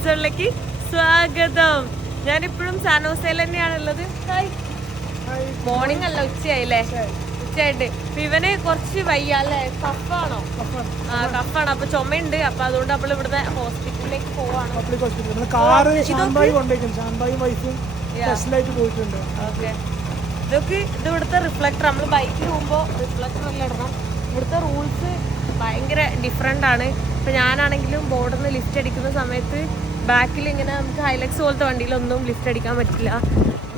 എപ്പിസോഡിലേക്ക് സ്വാഗതം. ഞാനിപ്പോഴും സാനോസയിൽ തന്നെയാണുള്ളത്. മോർണിംഗ് അല്ല, ഉച്ചയായില്ലേ? ഉച്ചയായിട്ട്. ഇവന് കുറച്ച് വയ്യല്ലേ, കഫാണോ? കഫാണ്. അപ്പൊ ചുമയുണ്ട്. അപ്പൊ അതുകൊണ്ട് നമ്മൾ ഇവിടുത്തെ ഹോസ്പിറ്റലിലേക്ക് പോവാണ്. ഇതൊക്കെ ഇത് ഇവിടുത്തെ റിഫ്ലക്ടർ. നമ്മൾ ബൈക്കിൽ പോകുമ്പോൾ റിഫ്ലക്ടർ എല്ലാം ഇടണം. ഇവിടുത്തെ റൂൾസ് ഭയങ്കര ഡിഫറെൻ്റ് ആണ്. ഇപ്പം ഞാനാണെങ്കിലും ബോർഡിൽ നിന്ന് ലിഫ്റ്റ് അടിക്കുന്ന സമയത്ത് ബാക്കിൽ ഇങ്ങനെ നമുക്ക് ഹൈലക്സ് പോലത്തെ വണ്ടിയിലൊന്നും ലിഫ്റ്റ് അടിക്കാൻ പറ്റില്ല,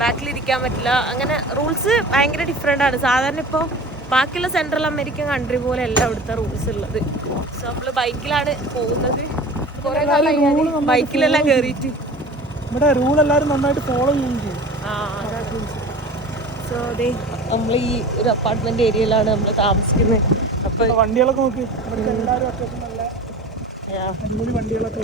ബാക്കിലിരിക്കാൻ പറ്റില്ല. അങ്ങനെ റൂൾസ് ഭയങ്കര ഡിഫറെൻ്റ് ആണ്. സാധാരണ ഇപ്പോൾ ബാക്കിയുള്ള സെൻട്രൽ അമേരിക്കൻ കൺട്രി പോലെ അല്ല ഇവിടുത്തെ റൂൾസ് ഉള്ളത്. സോ നമ്മൾ ബൈക്കിലാണ് പോകുന്നത്. കുറേ കാലം ബൈക്കിലെല്ലാം കയറിയിട്ട് ഇവിടെ റൂൾ എല്ലാവരും നന്നായിട്ട് ഫോളോ ചെയ്യും. സോ അതെ, നമ്മൾ ഈ ഒരു അപ്പാർട്ട്മെന്റ് ഏരിയയിലാണ് നമ്മൾ താമസിക്കുന്നത്. അപ്പൊ വണ്ടികളൊക്കെ നോക്കി, എല്ലാവരും അത്യാവശ്യം നല്ല അടിപൊളി വണ്ടികളൊക്കെ.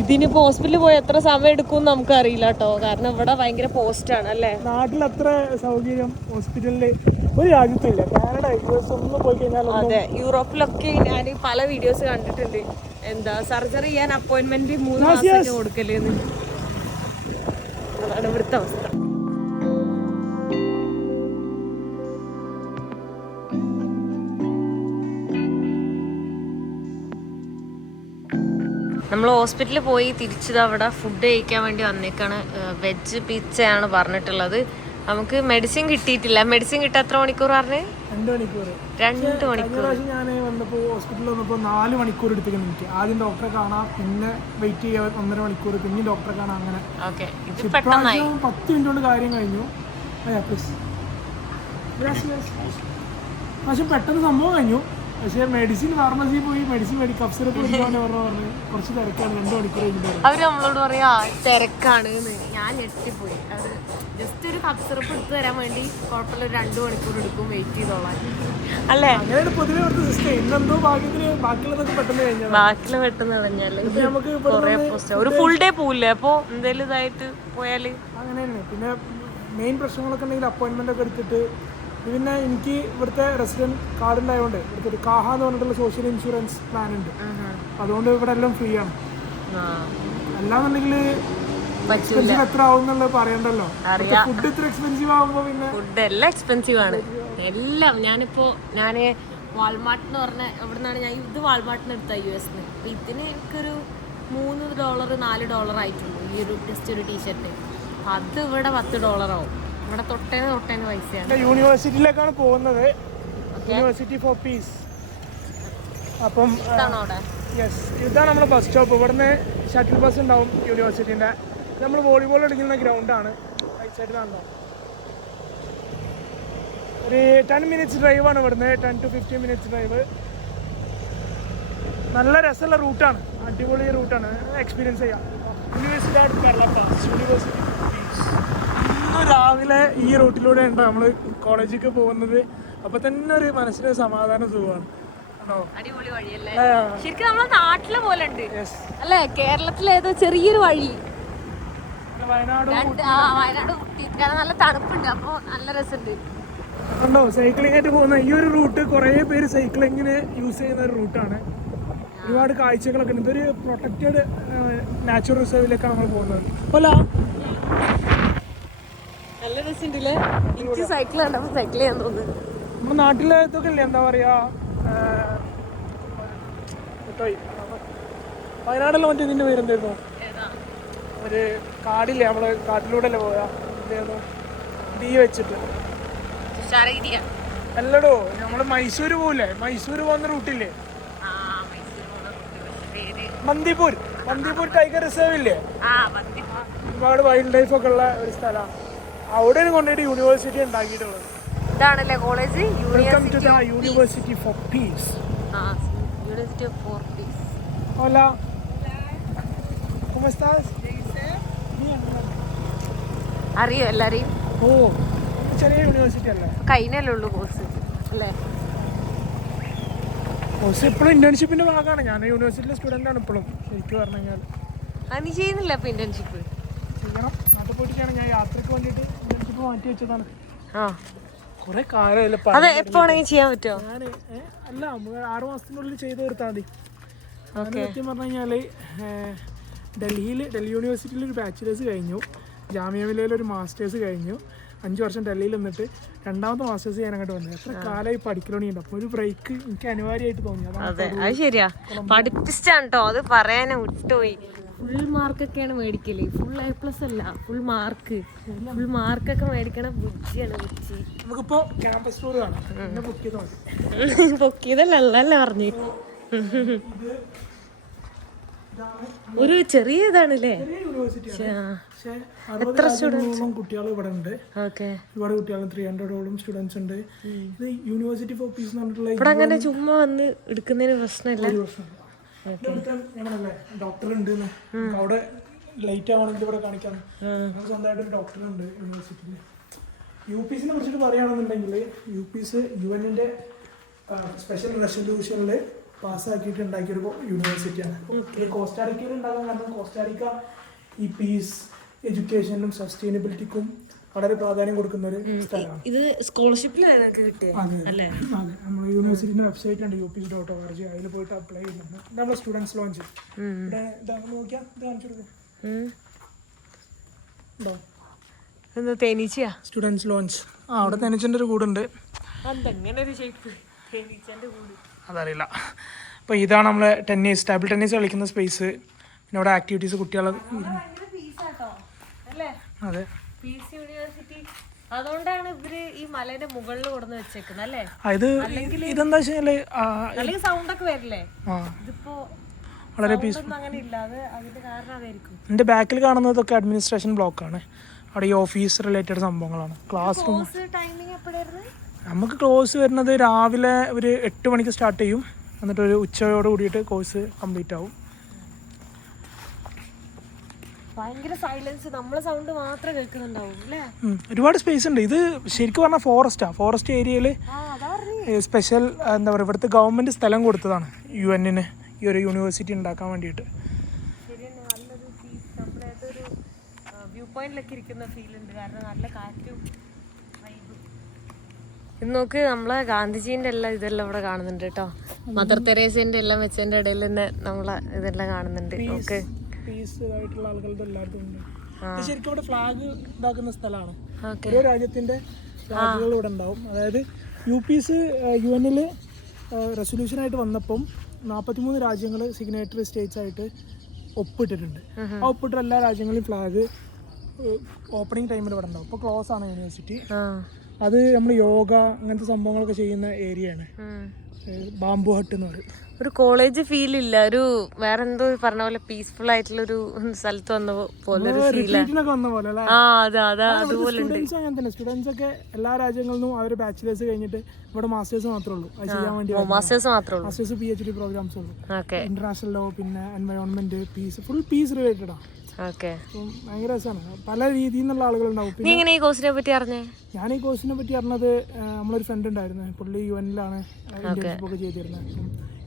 ഇതിനിപ്പോ ഹോസ്പിറ്റലിൽ പോയി എത്ര സമയം എടുക്കും നമുക്ക് അറിയില്ല കേട്ടോ, കാരണം ഇവിടെ ഭയങ്കര പോസ്റ്റാണ് അല്ലേ. നാട്ടിൽ അത്ര സൗകര്യം ഹോസ്പിറ്റലില് ഒരു രാജ്യത്തില്ല. കാനഡ, US ഒന്നും പോയി കഴിഞ്ഞാൽ. അതെ, യൂറോപ്പിലൊക്കെ ഞാൻ പല വീഡിയോസ് കണ്ടിട്ടുണ്ട്. എന്താ സർജറി ചെയ്യാൻ അപ്പോയിന്റ്മെന്റ് 3 മാസം കൊടുക്കലേന്ന്. അതാണ് ഇവിടുത്തെ അവസ്ഥ. നമ്മൾ ഹോസ്പിറ്റലിൽ പോയി തിരിച്ചത് അവിടെ ഫുഡ് കഴിക്കാൻ വേണ്ടി വന്നേക്കാണ്. വെജ് പിzzയാണ് പറഞ്ഞിട്ടുള്ളത്. നമുക്ക് മെഡിസിൻ കിട്ടിയിട്ടില്ല. മെഡിസിൻ കിട്ടാൻ എത്ര മണിക്കൂർ പറഞ്ഞു? 2 മണിക്കൂർ. 2 മണിക്കൂർ. ഞാൻ വന്നപ്പോൾ ഹോസ്പിറ്റലിൽ വന്നപ്പോൾ 4 മണിക്കൂർ എടുത്തേക്കുന്നു എനിക്ക്. ആദ്യം ഡോക്ടറെ കാണാം, പിന്നെ വെയിറ്റ് ചെയ്യാൻ 1.5 മണിക്കൂർ, പിന്നെ ഡോക്ടറെ കാണാം. അങ്ങനെ 10 മിനിറ്റ് കൊണ്ട് കാര്യം കഴിഞ്ഞു. പക്ഷെ പെട്ടെന്ന് സംഭവം കഴിഞ്ഞു. പക്ഷേ മെഡിസിൻ ഫാർമസിയിൽ പോയി മെഡിസിൻ കഫ് സിറപ്പ് പറഞ്ഞു കുറച്ച് തിരക്കാണ്. 2 മണിക്കൂർ കഴിഞ്ഞിട്ട് അവര് നമ്മളോട് പറയാ തിരക്കാണ്. ഞാൻ ഞെട്ടിപ്പോയി. അത് ജസ്റ്റ് ഒരു കഫ് സിറപ്പ് എടുത്ത് തരാൻ വേണ്ടി കുഴപ്പമില്ല, 2 മണിക്കൂർ എടുക്കും, വെയിറ്റ് ചെയ്തോളാം അല്ലേ. അങ്ങനെയാണ് പൊതുവെ അവിടുത്തെ സിസ്റ്റം. ഇന്നെന്തോ ഭാഗ്യത്തിന് ബാക്കിയുള്ളതൊക്കെ പെട്ടെന്ന് കഴിഞ്ഞാൽ ബാക്കിയുള്ള പെട്ടെന്ന് കഴിഞ്ഞാല് നമുക്ക് ഒരു ഫുൾ ഡേ പോവില്ലേ. അപ്പൊ എന്തെങ്കിലും ഇതായിട്ട് പോയാല് അങ്ങനെയാണ്. പിന്നെ മെയിൻ പ്രശ്നങ്ങളൊക്കെ ഉണ്ടെങ്കിൽ അപ്പോയിന്റ്മെന്റ് ഒക്കെ എടുത്തിട്ട്, പിന്നെ എനിക്ക് ഇവിടുത്തെ റെസിഡന്റ് കാർഡ് ഉണ്ടായതുകൊണ്ട് ഇവിടുത്തെ ഒരു കാഹ എന്ന് പറഞ്ഞിട്ടുള്ള സോഷ്യൽ ഇൻഷുറൻസ് പ്ലാൻ ഉണ്ട്. അതുകൊണ്ട് ഇവിടെ എല്ലാം ഫ്രീ ആണ്. അല്ലാന്നുണ്ടെങ്കിൽ എത്ര ആവും എന്നുള്ളത് പറയണ്ടല്ലോ. ഫുഡ് ഇത്ര എക്സ്പെൻസീവ് ആകുമ്പോ പിന്നെ ഫുഡ് എല്ലാം എക്സ്പെൻസീവ് ആണ് എല്ലാം. ഞാന് വാൾമാർട്ട് എന്ന് പറഞ്ഞ ഇവിടുന്നാണ് ഞാൻ ഇത് വാൾമാർട്ടിന് എടുത്ത US. അപ്പൊ ഇതിന് എനിക്കൊരു $3 $4 ആയിട്ടുള്ളൂ ഈ ഒരു ജസ്റ്റ് ഒരു ടീഷർട്ട്. അത് ഇവിടെ $10 ആവും. ഇവിടെ തൊട്ടേന്ന് പൈസയാണ്. യൂണിവേഴ്സിറ്റിയിലേക്കാണ് പോകുന്നത്, യൂണിവേഴ്സിറ്റി ഫോർ പീസ്. അപ്പം ഇതാണ് നമ്മുടെ ബസ് സ്റ്റോപ്പ്. ഇവിടുന്ന് ഷട്ടിൽ ബസ് ഉണ്ടാവും യൂണിവേഴ്സിറ്റിൻ്റെ. നമ്മൾ വോളിബോൾ കളിക്കുന്ന ഗ്രൗണ്ടാണ്. റൈറ്റ് സൈഡിലാണല്ലോ. ഒരു 10 മിനിറ്റ്സ് ഡ്രൈവാണ് ഇവിടുന്ന്, 10 to 15 മിനിറ്റ്സ് ഡ്രൈവ്. നല്ല രസമുള്ള റൂട്ടാണ്, അടിപൊളി റൂട്ടാണ്, എക്സ്പീരിയൻസ് ചെയ്യാം. യൂണിവേഴ്സിറ്റി യൂണിവേഴ്സിറ്റി ഇന്ന് രാവിലെ ഈ റൂട്ടിലൂടെ ഉണ്ട് നമ്മൾ കോളേജിലേക്ക് പോകുന്നത്. അപ്പൊ തന്നെ ഒരു മനസ്സിന് സമാധാന സുഖമാണ്. അടിപൊളി വഴിയല്ലേ. ശരിക്കും നമ്മളെ നാട്ടിലെ പോലെ ഉണ്ട് അല്ലേ. കേരളത്തിലേതോ ചെറിയൊരു വഴി. വയനാട് നല്ല തണുപ്പുണ്ട്, അപ്പൊ നല്ല രസമുണ്ട്. ഉണ്ടോ സൈക്ലിംഗ് ആയിട്ട് പോകുന്ന ഈ ഒരു റൂട്ട് കുറേ പേര് സൈക്ലിങ്ങിന് യൂസ് ചെയ്യുന്ന ഒരു റൂട്ടാണ്. ഒരുപാട് കാഴ്ചകളൊക്കെ ഉണ്ട്. ഇതൊരു പ്രൊട്ടക്റ്റഡ് നാച്ചുറൽ റിസർവിലേക്കാണ് നമ്മൾ പോകുന്നത്. നല്ല രസമുണ്ടല്ലേ. എനിക്ക് സൈക്കിൾ കണ്ടപ്പോ സൈക്കിൾ ചെയ്യാൻ തോന്നുന്നു. നമ്മുടെ നാട്ടിലെ ഇതൊക്കെ ഇല്ലേ, എന്താ പറയാ, വയനാടെല്ലാം മറ്റേ ഇതിന്റെ പേരെന്തായിരുന്നു, ഒരു കാടില്ലേ, നമ്മള് കാട്ടിലൂടെ അല്ലേ പോയാ, എന്തായിരുന്നു ഡി വെച്ചിട്ട് അല്ലടോ, നമ്മള് മൈസൂര് പോവില്ലേ, മൈസൂര് പോകുന്ന റൂട്ടില്ലേ, ബന്ദിപ്പൂർ ടൈഗർ റിസർവ് ഇല്ലേ, ഒരുപാട് വൈൽഡ് ലൈഫ് ഒക്കെ ഉള്ള ഒരു സ്ഥലമാണ്. അവിടെയാണ് കൊണ്ടുപോയിട്ട് യൂണിവേഴ്സിറ്റി ഉണ്ടാക്കിയിട്ടുള്ളത്. ഇതാണല്ലേ college, welcome to the university for peace. University for peace. Hola. ¿Cómo estás? അറിയോ എല്ലാരെയും? ഓ, ചെറിയ യൂണിവേഴ്സിറ്റി അല്ലേ, കഴിഞ്ഞല്ലേ ഉള്ളൂ കോഴ്സ് അല്ലേ. കോഴ്സ് ഇപ്പോഴും ഇന്റേൺഷിപ്പിന്റെ ഭാഗമാണ്. ഞാൻ യൂണിവേഴ്സിറ്റിയിലെ സ്റ്റുഡൻ്റ് ആണ് ഇപ്പോഴും. ശരിക്കും പറഞ്ഞു കഴിഞ്ഞാൽ നീ ചെയ്യുന്നില്ല അപ്പൊ ഇന്റേൺഷിപ്പ്? ചെയ്യണം. നാട്ടിൽ പോയിട്ടാണ് ഞാൻ യാത്രക്ക് വേണ്ടിയിട്ട് ഇന്റേൺഷിപ്പ് മാറ്റി വെച്ചതാണ്. കുറെ കാലം എപ്പോഴാണെങ്കിൽ ചെയ്യാൻ പറ്റുമോ? ഞാൻ അല്ല 6 മാസത്തിനുള്ളിൽ ചെയ്ത് തീർത്താൽ മതി. സത്യം പറഞ്ഞു കഴിഞ്ഞാൽ ഡൽഹി യൂണിവേഴ്സിറ്റിയിൽ ഒരു ബാച്ചിലേഴ്സ് കഴിഞ്ഞു, ജാമിയ മില്ലയിൽ ഒരു മാസ്റ്റേഴ്സ് കഴിഞ്ഞു, 5 വർഷം ഡൽഹിയിൽ നിന്നിട്ട് രണ്ടാമത്തെ മാസ്റ്റേഴ്സ് ചെയ്യാൻ അങ്ങോട്ട് വന്നത്. എത്ര കാലമായി പഠിക്കലോണിയുണ്ട്. അപ്പോൾ ഒരു ബ്രേക്ക് എനിക്ക് അനിവാര്യമായിട്ട് തോന്നി. അതെ, അത് ശരിയാ. പഠിപ്പിച്ചാണ് കേട്ടോ, അത് പറയാനും വിട്ടുപോയി. ഫുൾ മാർക്കൊക്കെയാണ് മേടിക്കല്, ഫുൾ A+ അല്ല, ഫുൾ മാർക്കൊക്കെ മേടിക്കണ ബുജ്ജിയാണ് ബുജ്ജി. നമുക്കിപ്പോ ക്യാമ്പസ് ടൂർ കാണാം. പിന്നെ ബുക്ക് ചെയ്താൽ മതി. പൊക്കിയതല്ലേ പറഞ്ഞു. ഒരു ചെറിയ ഇതാണല്ലേ. എത്ര കുട്ടികൾ ഇവിടെ ഉണ്ട്. ഒരുപാട് കുട്ടികൾ 300ഓളം സ്റ്റുഡൻസ് ഉണ്ട്. ഇത് യൂണിവേഴ്സിറ്റി ഫോർ പീസ് എന്ന് പറഞ്ഞിട്ടുള്ള ഇവിടെ അങ്ങനെ ചുമ്മാ വന്ന് എടുക്കുന്നതിന് പ്രശ്നമില്ല. ഡോക്ടർ ഉണ്ട്, അവിടെ ലൈറ്റ് ആവണമെങ്കിൽ ഇവിടെ കാണിക്കാം. സ്വന്തമായിട്ട് ഒരു ഡോക്ടർ ഉണ്ട് യൂണിവേഴ്സിറ്റിയിൽ. UPSനെ കുറിച്ചിട്ട് പറയുകയാണെന്നുണ്ടെങ്കിൽ UPS UN-ന്റെ സ്പെഷ്യൽ റെസൊല്യൂഷനിൽ പാസ്സാക്കിയിട്ട് ഉണ്ടാക്കിയൊരു യൂണിവേഴ്സിറ്റിയാണ്. കോസ്റ്റാറിക്കയിൽ ഉണ്ടാകാൻ കാരണം കോസ്റ്റാറിക്ക ഈ പീസ്, എഡ്യൂക്കേഷനും സസ്റ്റൈനബിലിറ്റിക്കും വളരെ പ്രാധാന്യം കൊടുക്കുന്ന ഒരു സ്ഥലമാണ്. ഇത് സ്കോളർഷിപ്പിലാണ് കിട്ടിയത്. അതെ, നമ്മൾ യൂണിവേഴ്സിറ്റിന്റെ വെബ്സൈറ്റ് ഉണ്ട് UPS.org, അതിൽ പോയിട്ട് അപ്ലൈ ചെയ്യുന്നുണ്ട്. നമ്മുടെ സ്റ്റുഡൻസ് ലോഞ്ച് നോക്കിയാൽ ഇത് കാണിച്ചു കൊടുക്കും. തേനീച്ചയാ സ്റ്റുഡൻസ് ലോഞ്ച്. അവിടെ തേനീച്ചൻ്റെ ഒരു കൂടുണ്ട്. അതറിയില്ല. അപ്പോൾ ഇതാണ് നമ്മൾ ടേബിൾ ടെന്നീസ് കളിക്കുന്ന സ്പേസ്. പിന്നെ അവിടെ ആക്ടിവിറ്റീസ് കുട്ടികളെ. അതെ, അതുകൊണ്ടാണ് ഇവര് ഈ മലയുടെ മുകളിൽ കൊടുന്ന് വെച്ചേക്കുന്നത് അല്ലേ. ഇതെന്താ വെച്ചാല് സൗണ്ട് ഒക്കെ വരില്ലേ, ഇതിപ്പോ വളരെ പീസ്ഫുൾ. അങ്ങനെ ഇല്ല, അത് അതിന്റെ കാരണം അതായിരിക്കും. എൻ്റെ ബാക്കിൽ കാണുന്നതൊക്കെ അഡ്മിനിസ്ട്രേഷൻ ബ്ലോക്കാണ്. അവിടെ ഈ ഓഫീസ് റിലേറ്റഡ് സംഭവങ്ങളാണ്. ക്ലാസ് റൂം ടൈമിംഗ് എപ്പോഴായിരുന്നു? നമുക്ക് ക്ലോസ് വരുന്നത് രാവിലെ ഒരു 8 മണിക്ക് സ്റ്റാർട്ട് ചെയ്യും. എന്നിട്ട് ഒരു ഉച്ചയോട് കൂടിയിട്ട് കോഴ്സ് കംപ്ലീറ്റ് ആവും. ഭയങ്കര സൈലൻസ്, നമ്മളെ സൗണ്ട് മാത്രമേ കേൾക്കുന്നുണ്ടാവും അല്ലേ. ഒരുപാട് സ്പേസ് ഉണ്ട്. ഇത് ശരിക്കും പറഞ്ഞാൽ ഫോറസ്റ്റ് ഏരിയയിൽ സ്പെഷ്യൽ എന്താ പറയുക, ഇവിടുത്തെ ഗവൺമെൻറ് സ്ഥലം കൊടുത്തതാണ് UN-ന് ഈ ഒരു യൂണിവേഴ്സിറ്റി ഉണ്ടാക്കാൻ വേണ്ടിയിട്ട്. നല്ലൊരു നമ്മളേതൊരു വ്യൂ പോയിന്റിലൊക്കെ ഇരിക്കുന്ന ഫീൽ ഉണ്ട്, കാരണം നല്ല കാറ്റും വൈബും. ഇന്ന് നോക്ക്, നമ്മളെ ഗാന്ധിജീൻ്റെ എല്ലാം ഇതെല്ലാം ഇവിടെ കാണുന്നുണ്ട് കേട്ടോ. മദർ തെരേസേൻ്റെ എല്ലാം വെച്ചതിൻ്റെ ഇടയിൽ തന്നെ നമ്മളെ ഇതെല്ലാം കാണുന്നുണ്ട്. ഓക്കെ, പീസ്ഫുള്ളായിട്ടുള്ള ആളുകളുടെ എല്ലായിടത്തും ഉണ്ട്. ശരിക്കും ഇവിടെ ഫ്ലാഗ് ഇതാക്കുന്ന സ്ഥലമാണ്. ഓരോ രാജ്യത്തിന്റെ ഫ്ലാഗുകൾ ഇവിടെ ഉണ്ടാവും. അതായത് UPS UN-ൽ റെസൊല്യൂഷനായിട്ട് വന്നപ്പം 43 രാജ്യങ്ങൾ സിഗ്നേറ്ററി സ്റ്റേറ്റ്സ് ആയിട്ട് ഒപ്പിട്ടിട്ടുണ്ട്. ആ ഒപ്പിട്ട എല്ലാ രാജ്യങ്ങളിലും ഫ്ലാഗ് ഓപ്പണിംഗ് ടൈമിൽ ഇവിടെ ഉണ്ടാവും. ഇപ്പോൾ ക്ലോസ് ആണ് യൂണിവേഴ്സിറ്റി. അത് നമ്മൾ യോഗ അങ്ങനത്തെ സംഭവങ്ങളൊക്കെ ചെയ്യുന്ന ഏരിയയാണ്. ബാംബു ഹട്ട് എന്ന് പറയും. ഒരു കോളേജ് ഫീൽ ഇല്ല, ഒരു വേറെ എന്തോ പറഞ്ഞ പോലെ പീസ്ഫുൾ ആയിട്ടുള്ള ഒരു സ്ഥലത്ത് വന്ന പോലെ സ്റ്റുഡൻസ് ഒക്കെ എല്ലാ രാജ്യങ്ങളിൽ നിന്നും അവർ ബാച്ചിലേഴ്സ് കഴിഞ്ഞിട്ട് ഇവിടെ മാസ്റ്റേഴ്സ് മാത്രമേ ഉള്ളൂ. അത് ചെയ്യാൻ വേണ്ടി മാസ്റ്റേഴ്സ് PhD പ്രോഗ്രാംസ് ഉള്ളൂ. ഇന്റർനാഷണൽ ലോ, പിന്നെ environment, peace, full peace related ആണ്. ഭയങ്കര രസമാണ്. പല രീതിയിൽ നിന്നുള്ള ആളുകളുണ്ടാവും. ഞാൻ ഈ കോഴ്സിനെ പറ്റി അറിഞ്ഞത് നമ്മളൊരു ഫ്രണ്ട് ഉണ്ടായിരുന്നു. പുള്ളി UN-ലാണ് ഇന്റേൺഷിപ്പ് ഒക്കെ ചെയ്തിരുന്നത്.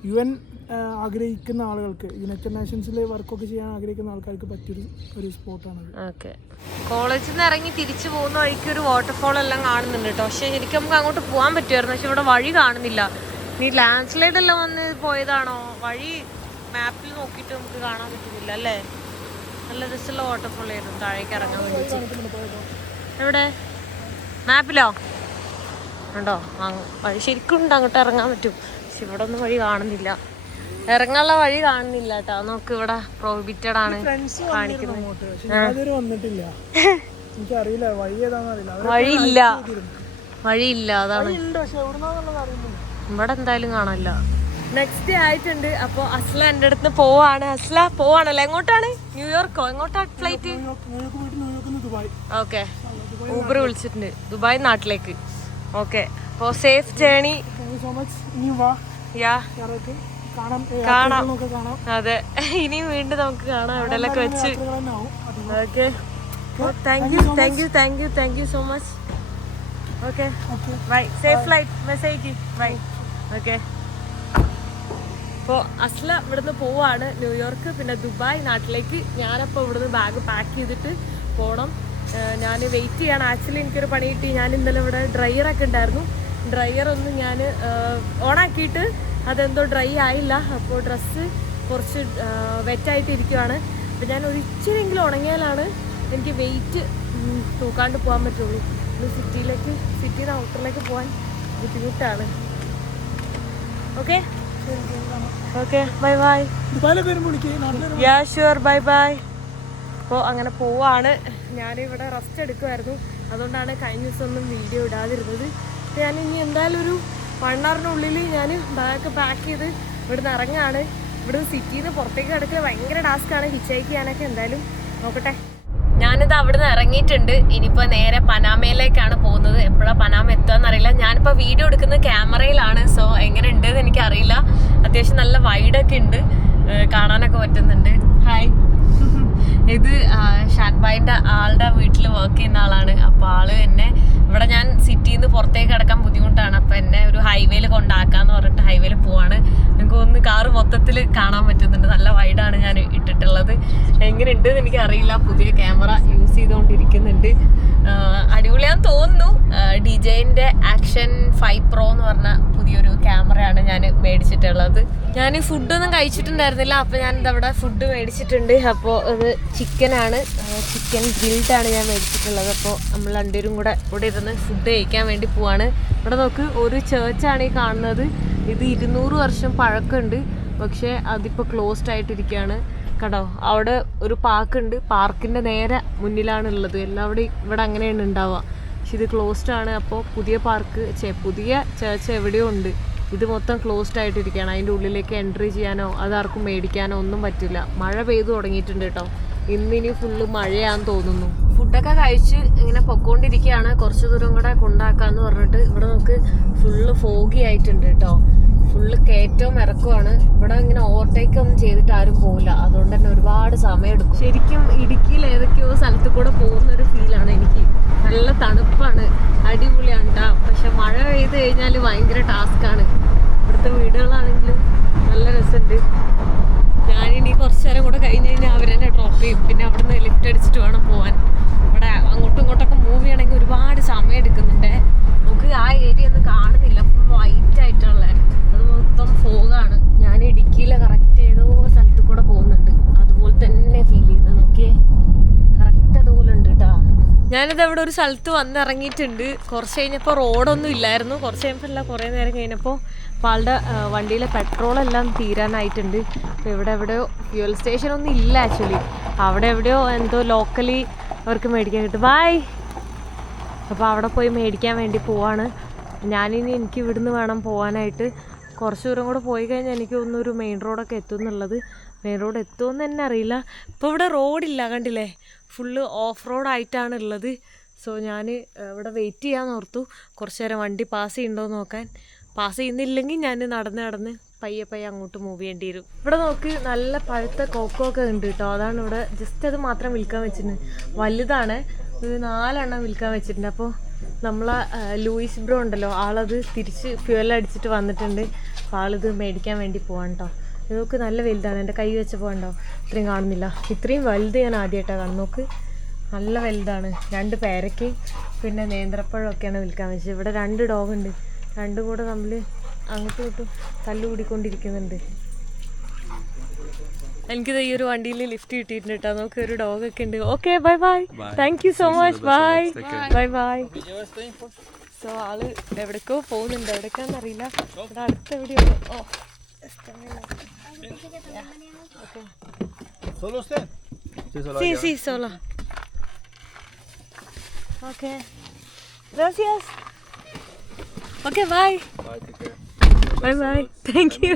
UN ആഗ്രഹിക്കുന്ന ആളുകൾക്ക്, യുണൈറ്റഡ് നേഷൻസിൽ വർക്കൊക്കെ ചെയ്യാൻ ആഗ്രഹിക്കുന്ന ആൾക്കാർക്ക് പറ്റിയൊരു സ്പോട്ടാണ്. കോളേജിൽ നിന്ന് ഇറങ്ങി തിരിച്ചു പോകുന്ന വഴിക്ക് ഒരു വാട്ടർഫോൾ എല്ലാം കാണുന്നുണ്ട് കേട്ടോ. പക്ഷേ ശരിക്കും നമുക്ക് അങ്ങോട്ട് പോകാൻ പറ്റുമായിരുന്നു, പക്ഷെ ഇവിടെ വഴി കാണുന്നില്ല. നീ ലാൻഡ് സ്ലൈഡ് എല്ലാം വന്ന് പോയതാണോ? വഴി മാപ്പിൽ നോക്കിയിട്ട് നമുക്ക് കാണാൻ പറ്റുന്നില്ല അല്ലേ. നല്ല രസമുള്ള വാട്ടർഫോൾ ആയിരുന്നു താഴേക്ക് ഇറങ്ങാൻ വേണ്ടി. എവിടെ മാപ്പിലോ ഉണ്ടോ? വഴി ശരിക്കും ഉണ്ട്, അങ്ങോട്ട് ഇറങ്ങാൻ പറ്റും. പക്ഷെ ഇവിടെ ഒന്നും വഴി കാണുന്നില്ല, ഇറങ്ങാനുള്ള വഴി കാണുന്നില്ല കേട്ടോ. നമുക്ക് ഇവിടെ പ്രോഹിബിറ്റഡ് ആണ് കാണിക്കുന്നത്. വഴിയില്ല, അതാണ്. ഇവിടെ എന്തായാലും കാണാനില്ല. നെക്സ്റ്റ് ഡേ ആയിട്ടുണ്ട്. അപ്പോൾ അസ്ല എൻ്റെ അടുത്ത് പോവാണ്. അസ്ല പോവാണല്ലോ. എങ്ങോട്ടാണ്? ന്യൂയോർക്കോ? എങ്ങോട്ടാണ് ഫ്ലൈറ്റ്? ഓക്കെ, ഊബർ വിളിച്ചിട്ടുണ്ട് ദുബായ് നാട്ടിലേക്ക്. ഓക്കെ, അപ്പോൾ സേഫ് ജേണി. കാണാം. അതെ, ഇനിയും വീണ്ടും നമുക്ക് കാണാം എവിടെയെല്ലാം വെച്ച്. Okay, thank you so much. Okay, bye. Safe flight. Message bye. Okay, അപ്പോൾ അസ്ല ഇവിടുന്ന് പോവാണ് ന്യൂയോർക്ക്, പിന്നെ ദുബായ് നാട്ടിലേക്ക്. ഞാനപ്പോൾ ഇവിടുന്ന് ബാഗ് പാക്ക് ചെയ്തിട്ട് പോകണം. ഞാൻ വെയിറ്റ് ചെയ്യണം. ആക്ച്വലി എനിക്കൊരു പണി കിട്ടി. ഞാൻ ഇന്നലെ ഇവിടെ ഡ്രയറൊക്കെ ഉണ്ടായിരുന്നു. ഡ്രയർ ഒന്ന് ഞാൻ ഓണാക്കിയിട്ട് അതെന്തോ ഡ്രൈ ആയില്ല. അപ്പോൾ ഡ്രസ്സ് കുറച്ച് വെറ്റായിട്ടിരിക്കുവാണ്. അപ്പോൾ ഞാൻ ഒരു ഇച്ചിരിയെങ്കിലും ഉണങ്ങിയാലാണ് എനിക്ക് വെയിറ്റ് തൂക്കാണ്ട് പോകാൻ പറ്റുള്ളൂ. സിറ്റിയുടെ ഔട്ടറിലേക്ക് പോകാൻ ബുദ്ധിമുട്ടാണ്. Okay okay, bye bye. Yeah sure, bye bye. അപ്പോൾ അങ്ങനെ പോവാണ്. ഞാനിവിടെ റെസ്റ്റ് എടുക്കുമായിരുന്നു, അതുകൊണ്ടാണ് കഴിഞ്ഞ ദിവസമൊന്നും വീഡിയോ ഇടാതിരുന്നത്. ഞാൻ ഇനി എന്തായാലും ഒരു 1 hourനുള്ളിൽ ഞാൻ ബാഗ് പാക്ക് ചെയ്ത് ഇവിടുന്ന് ഇറങ്ങാണ്. ഇവിടുന്ന് സിറ്റിയിൽ നിന്ന് പുറത്തേക്ക് കിടക്കുക ഭയങ്കര ടാസ്ക്കാണ്, ഹിച്ചൈക്ക് ചെയ്യാനൊക്കെ. എന്തായാലും നോക്കട്ടെ. ഞാനിത് അവിടുന്ന് ഇറങ്ങിയിട്ടുണ്ട്. ഇനിയിപ്പോൾ നേരെ പനാമയിലേക്കാണ് പോകുന്നത്. എപ്പോഴാണ് പനാമ എത്തുകയെന്നറിയില്ല. ഞാനിപ്പോൾ വീഡിയോ എടുക്കുന്നത് ക്യാമറയിലാണ്, സോ എങ്ങനെ ഉണ്ടെന്ന് എനിക്കറിയില്ല. അത്യാവശ്യം നല്ല വൈഡൊക്കെ ഉണ്ട്, കാണാനൊക്കെ പറ്റുന്നുണ്ട്. ഹായ്, ഇത് ഷാൻബായിൻ്റെ ആളുടെ വീട്ടിൽ വർക്ക് ചെയ്യുന്ന ആളാണ്. അപ്പോൾ ആള് എന്നെ ഇവിടെ, ഞാൻ സിറ്റിയിൽ നിന്ന് പുറത്തേക്ക് കിടക്കാൻ ബുദ്ധിമുട്ടാണ്, അപ്പോൾ എന്നെ ഒരു ഹൈവേയിൽ കൊണ്ടാക്കാന്ന് പറഞ്ഞിട്ട് ഹൈവേയിൽ പോവാണ്. എനിക്ക് ഒന്ന് കാറ് മൊത്തത്തിൽ കാണാൻ പറ്റുന്നുണ്ട്. നല്ല വൈഡാണ് ഞാൻ ഇട്ടിട്ടുള്ളത്. എങ്ങനെയുണ്ട് എന്ന് എനിക്കറിയില്ല. പുതിയ ക്യാമറ യൂസ് ചെയ്തുകൊണ്ടിരിക്കുന്നുണ്ട്. അടിപൊളിയാന്ന് തോന്നുന്നു. DJIൻ്റെ ആക്ഷൻ 5 Pro എന്ന് പറഞ്ഞ പുതിയൊരു ക്യാമറയാണ് ഞാൻ മേടിച്ചിട്ടുള്ളത്. ഞാൻ ഫുഡൊന്നും കഴിച്ചിട്ടുണ്ടായിരുന്നില്ല, അപ്പോൾ ഞാനിതവിടെ ഫുഡ് മേടിച്ചിട്ടുണ്ട്. അപ്പോൾ അത് ചിക്കനാണ്, ചിക്കൻ ഗ്രിൽഡാണ് ഞാൻ മേടിച്ചിട്ടുള്ളത്. അപ്പോൾ നമ്മൾ രണ്ടുപേരും കൂടെ ഇവിടെ ഇരുന്ന് ഫുഡ് കഴിക്കാൻ വേണ്ടി പോവാണ്. ഇവിടെ നോക്ക്, ഒരു ചേർച്ചാണ് ഈ കാണുന്നത്. ഇത് 200 വർഷം പഴക്കമുണ്ട്, പക്ഷേ അതിപ്പോൾ ക്ലോസ്ഡ് ആയിട്ടിരിക്കുകയാണ്. കണ്ടോ, അവിടെ ഒരു പാർക്കുണ്ട്, പാർക്കിൻ്റെ നേരെ മുന്നിലാണുള്ളത്. എല്ലാവിടെയും ഇവിടെ അങ്ങനെയാണ് ഉണ്ടാവുക, പക്ഷെ ഇത് ക്ലോസ്ഡ് ആണ്. അപ്പോൾ പുതിയ പുതിയ ചേർച്ച് എവിടെയോ ഉണ്ട്, ഇത് മൊത്തം ക്ലോസ്ഡ് ആയിട്ടിരിക്കുകയാണ്. അതിൻ്റെ ഉള്ളിലേക്ക് എൻട്രി ചെയ്യാനോ അതാർക്കും മേടിക്കാനോ ഒന്നും പറ്റില്ല. മഴ പെയ്തു തുടങ്ങിയിട്ടുണ്ട് കേട്ടോ. ഇന്നിനി ഫുള്ള് മഴയാന്ന് തോന്നുന്നു. ഫുഡൊക്കെ കഴിച്ച് ഇങ്ങനെ പൊക്കോണ്ടിരിക്കുകയാണ്. കുറച്ച് ദൂരം കൂടെ കൊണ്ടാക്കാന്ന് പറഞ്ഞിട്ട്. ഇവിടെ നമുക്ക് ഫുള്ള് ഫോഗി ആയിട്ടുണ്ട് കേട്ടോ. ഫുള്ള് കയറ്റവും ഇറക്കമാണ്. ഇവിടെ ഇങ്ങനെ ഓവർടേക്ക് ഒന്നും ചെയ്തിട്ട് ആരും പോകില്ല, അതുകൊണ്ട് തന്നെ ഒരുപാട് സമയം എടുക്കും. ശരിക്കും ഇടുക്കിയിൽ ഏതൊക്കെയോ സ്ഥലത്ത് കൂടെ പോകുന്നൊരു ഫീലാണ് എനിക്ക്. നല്ല തണുപ്പാണ്, അടിപൊളിയാണ് കേട്ടോ. പക്ഷെ മഴ പെയ്ത് കഴിഞ്ഞാൽ ഭയങ്കര ടാസ്ക്കാണ്. ഇവിടുത്തെ വീടുകളാണെങ്കിലും നല്ല രസമുണ്ട്. ഞാനിനി കുറച്ച് നേരം കൂടെ കഴിഞ്ഞ് കഴിഞ്ഞാൽ അവരെന്നെ ഡ്രോപ്പ് ചെയ്യും. പിന്നെ അവിടുന്ന് ലിഫ്റ്റ് അടിച്ചിട്ട് വേണം പോകാൻ. ഇവിടെ അങ്ങോട്ടും ഇങ്ങോട്ടൊക്കെ മൂവ് ചെയ്യണമെങ്കിൽ ഒരുപാട് സമയം എടുക്കുന്നുണ്ട്. നമുക്ക് ആ ഏരിയ ഒന്നും കാണുന്നില്ല, ഫുൾ വൈറ്റ് ആയിട്ടുള്ള, അത് മൊത്തം ഫോഗാണ്. ഞാൻ ഇടുക്കിയിലെ കറക്റ്റ് ഏതോ സ്ഥലത്ത് കൂടെ പോകുന്നുണ്ട്, അതുപോലെ തന്നെ ഫീൽ ചെയ്യുന്നത്. നോക്കിയേ, കറക്റ്റ് അതുപോലെ ഉണ്ട് കേട്ടോ. ഞാനിത് അവിടെ ഒരു സ്ഥലത്ത് വന്നിറങ്ങിയിട്ടുണ്ട്. കുറച്ച് കഴിഞ്ഞപ്പോൾ റോഡൊന്നും ഇല്ലായിരുന്നു. കുറച്ച് കഴിഞ്ഞപ്പോൾ കുറേ നേരം കഴിഞ്ഞപ്പോൾ അപ്പോൾ ആളുടെ വണ്ടിയിലെ പെട്രോളെല്ലാം തീരാനായിട്ടുണ്ട്. അപ്പോൾ ഇവിടെ എവിടെയോ ഫ്യൂൽ സ്റ്റേഷനൊന്നും ഇല്ല ആക്ച്വലി. അവിടെ എവിടെയോ എന്തോ ലോക്കലി അവർക്ക് മേടിക്കാൻ കിട്ടും. ബായ്. അപ്പോൾ അവിടെ പോയി മേടിക്കാൻ വേണ്ടി പോവാണ്. ഞാനിനി എനിക്ക് ഇവിടുന്ന് വേണം പോകാനായിട്ട്. കുറച്ച് ദൂരം കൂടെ പോയി കഴിഞ്ഞാൽ എനിക്ക് തോന്നുന്നു ഒരു മെയിൻ റോഡൊക്കെ എത്തും എന്നുള്ളത്. മെയിൻ റോഡ് എത്തുമെന്ന് തന്നെ അറിയില്ല. ഇപ്പോൾ ഇവിടെ റോഡില്ല, കണ്ടില്ലേ, ഫുള്ള് ഓഫ് റോഡായിട്ടാണ് ഉള്ളത്. സോ ഞാൻ ഇവിടെ വെയിറ്റ് ചെയ്യാമെന്ന് ഓർത്തു, കുറച്ച് നേരം വണ്ടി പാസ് ചെയ്യുന്നുണ്ടോ എന്ന് നോക്കാൻ. പാസ് ചെയ്യുന്നില്ലെങ്കിൽ ഞാൻ നടന്ന് പയ്യെ അങ്ങോട്ട് മൂവ് ചെയ്യേണ്ടി വരും. ഇവിടെ നോക്ക്, നല്ല പഴുത്ത കോക്കോ ഒക്കെ ഉണ്ട് കേട്ടോ. അതാണ് ഇവിടെ, ജസ്റ്റ് അത് മാത്രം വിൽക്കാൻ വെച്ചിട്ടുണ്ട്. വലുതാണ്, ഒരു 4 എണ്ണം വിൽക്കാൻ വെച്ചിട്ടുണ്ട്. അപ്പോൾ നമ്മളെ ലൂയിസ് ബ്രോ ഉണ്ടല്ലോ, ആളത് തിരിച്ച് ഫ്യൂവൽ അടിച്ചിട്ട് വന്നിട്ടുണ്ട്. അപ്പോൾ ആളിത് മേടിക്കാൻ വേണ്ടി പോകാൻ കേട്ടോ. നോക്ക്, നല്ല വലുതാണ്. എൻ്റെ കൈ വെച്ച് പോകണ്ടോ, ഇത്രയും കാണുന്നില്ല. ഇത്രയും വലുത് ഞാൻ ആദ്യമായിട്ടാണ് കാണുന്നത്. നോക്ക്, നല്ല വലുതാണ്. 2 പേരയ്ക്ക് പിന്നെ നേന്ത്രപ്പഴമൊക്കെയാണ് വിൽക്കാൻ വെച്ചത്. ഇവിടെ 2 ഡോഗുണ്ട്, രണ്ടും കൂടെ തമ്മിൽ അങ്ങോട്ടും ഇങ്ങോട്ടും തല്ലുകൂടിക്കൊണ്ടിരിക്കുന്നുണ്ട്. എനിക്കിത് ഈ ഒരു വണ്ടിയിൽ ലിഫ്റ്റ് കിട്ടിയിട്ടുണ്ട് കേട്ടോ. നമുക്ക് ഒരു ഡോഗൊക്കെ ഉണ്ട്. Okay, bye by, thank you so much, bye bye bye. So ആള് എവിടേക്കോ പോകുന്നുണ്ട്, എവിടേക്കാന്നറിയില്ല. ഇവിടെ അടുത്ത് എവിടെയോ. ഓ, sí, sola. Okay. Gracias. Okay, bye. Bye, take care. Bye. Thank you.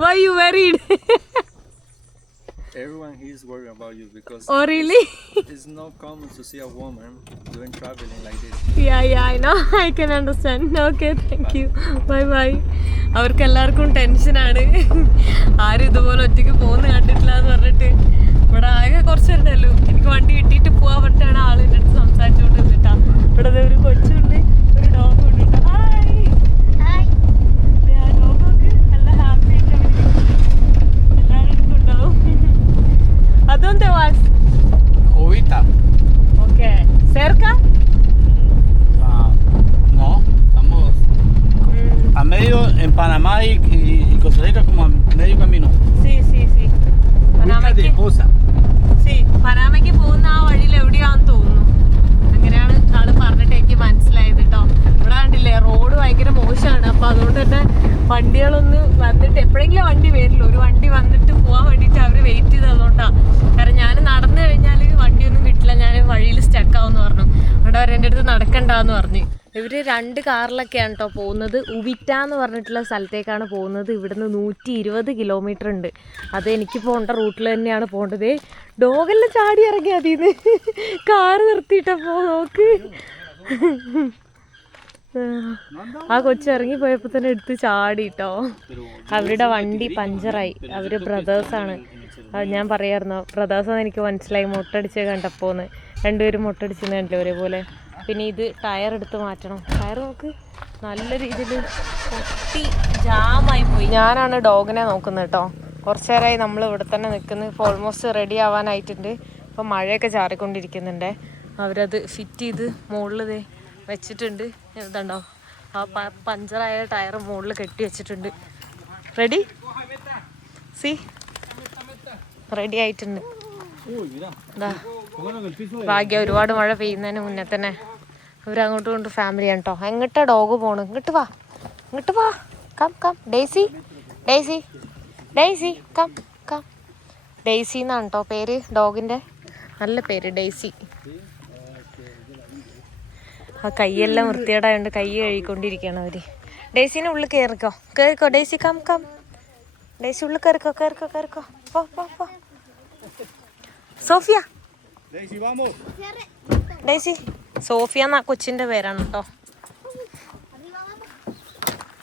Why are you worried? Everyone here is worried about you because Oh, really? it's not common to see a woman doing traveling like this. Yeah, I know. I can understand. Okay, thank you. Bye. അവർക്ക് എല്ലാവർക്കും ടെൻഷനാണ്. ആരും ഇതുപോലെ ഒറ്റയ്ക്ക് പോകുന്ന കണ്ടിട്ടില്ല എന്ന് പറഞ്ഞിട്ട്. ഇവിടെ ആകെ കുറച്ച് പേരുണ്ടല്ലോ. എനിക്ക് വണ്ടി കിട്ടിയിട്ട് പോകാൻ പറ്റാണ് ആൾ എൻ്റെ അടുത്ത് സംസാരിച്ചുകൊണ്ട് നിന്നിട്ടാ. ഇവിടെ ഒരു കൊച്ചുണ്ട്, ഒരു ഡോഗും ഉണ്ട് കേട്ടോ. ഹായ്. ഡോഗൊക്കെ നല്ല ഹാപ്പി ആയിട്ട് എല്ലാവരുടെ അടുത്തും ഉണ്ടാവും. ¿Dónde vas? Ahorita. Ok. ¿Cerca? No, estamos a medio en Panamá y Costa Rica como a medio camino. Sí, sí, sí. Ruta de Poza. Sí, പനാമയ്ക്ക് പോകുന്ന ആ വഴിയിൽ എവിടെയാണെന്ന് തോന്നുന്നു. അങ്ങനെയാണ് ആള് പറഞ്ഞിട്ട് എനിക്ക് മനസ്സിലായത് കേട്ടോ. ഇവിടെ കണ്ടില്ലേ റോഡ് ഭയങ്കര മോശമാണ്. അപ്പൊ അതുകൊണ്ട് തന്നെ വണ്ടികളൊന്ന് വന്നിട്ട് എപ്പോഴെങ്കിലും വണ്ടി വരില്ല. ഒരു വണ്ടി വന്നിട്ട് പോകാൻ വേണ്ടിയിട്ട് അവര് വെയിറ്റ് ചെയ്തതുകൊണ്ടാണ്. കാരണം ഞാൻ നടന്നു കഴിഞ്ഞാൽ വണ്ടിയൊന്നും കിട്ടില്ല, ഞാൻ വഴിയിൽ സ്റ്റക്കാവെന്ന് പറഞ്ഞു. അവിടെ അവർ എൻ്റെ അടുത്ത് നടക്കണ്ടെന്ന് പറഞ്ഞു. ഇവർ 2 കാറിലൊക്കെയാണ് കേട്ടോ പോകുന്നത്. ഉവിറ്റ എന്ന് പറഞ്ഞിട്ടുള്ള സ്ഥലത്തേക്കാണ് പോകുന്നത്. ഇവിടുന്ന് 120 കിലോമീറ്റർ ഉണ്ട്. അത് എനിക്ക് പോകേണ്ട റൂട്ടിൽ തന്നെയാണ് പോകേണ്ടത്. ഡോഗെല്ലാം ചാടി ഇറങ്ങി അതിന്ന് കാറ് നിർത്തിയിട്ടപ്പോ നോക്ക്. ആ കൊച്ചിറങ്ങി പോയപ്പോൾ തന്നെ എടുത്ത് ചാടി കേട്ടോ. അവരുടെ വണ്ടി പഞ്ചറായി. അവർ ബ്രദേഴ്സാണ്. അത് ഞാൻ പറയാമായിരുന്നു, ബ്രദേഴ്സാന്ന് എനിക്ക് മനസ്സിലായി മുട്ടടിച്ച് കണ്ടപ്പോന്ന്. 2 പേരും മുട്ടടിച്ചെന്ന് കണ്ടില്ലേ ഒരേപോലെ. പിന്നെ ഇത് ടയർ എടുത്ത് മാറ്റണം. ടയർ നോക്ക് നല്ല രീതിയിൽ പൊട്ടി ജാമായി പോയി. ഞാനാണ് ഡോഗിനെ നോക്കുന്നത് കേട്ടോ. കുറച്ച് നേരമായി നമ്മൾ ഇവിടെ തന്നെ നിൽക്കുന്നത്. ഇപ്പോൾ ഓൾമോസ്റ്റ് റെഡി ആവാനായിട്ടുണ്ട്. ഇപ്പോൾ മഴയൊക്കെ ചാറിക്കൊണ്ടിരിക്കുന്നുണ്ട്. അവരത് ഫിറ്റ് ചെയ്ത് മുകളിൽ വെച്ചിട്ടുണ്ട്. ഇതുണ്ടോ ആ പഞ്ചറായ ടയർ മുകളിൽ കെട്ടി വെച്ചിട്ടുണ്ട്. റെഡി സി റെഡി ആയിട്ടുണ്ട്. ഭാഗ്യം ഒരുപാട് മഴ പെയ്യുന്നതിന് മുന്നേ തന്നെ അവരങ്ങോട്ടും കൊണ്ട് ഫാമിലിയാണ് കേട്ടോ. എങ്ങോട്ടാ ഡോഗ് പോണു? ഇങ്ങോട്ട് വാ, ഇങ്ങോട്ട് വാ. Come come Daisy, Daisy, Daisy come come. Daisy എന്നാണ് കേട്ടോ പേര് ഡോഗിൻ്റെ. നല്ല പേര് ഡെയ്സി. ആ കൈയെല്ലാം വൃത്തികേടായതുകൊണ്ട് കൈ കഴുകിക്കൊണ്ടിരിക്കുകയാണ് അവർ. ഡെയ്സിനെ ഉള്ളിൽ കയറിക്കോ, കയറിക്കോ ഡെയ്സി. കം കം ഡെയ്സി ഉള്ളിൽ കയറിക്കോ, കയറിക്കോ, കയറിക്കോ. പോ പോ പോ. Sophia, Daisy. സോഫിയ എന്നാ കൊച്ചിൻ്റെ പേരാണ് കേട്ടോ.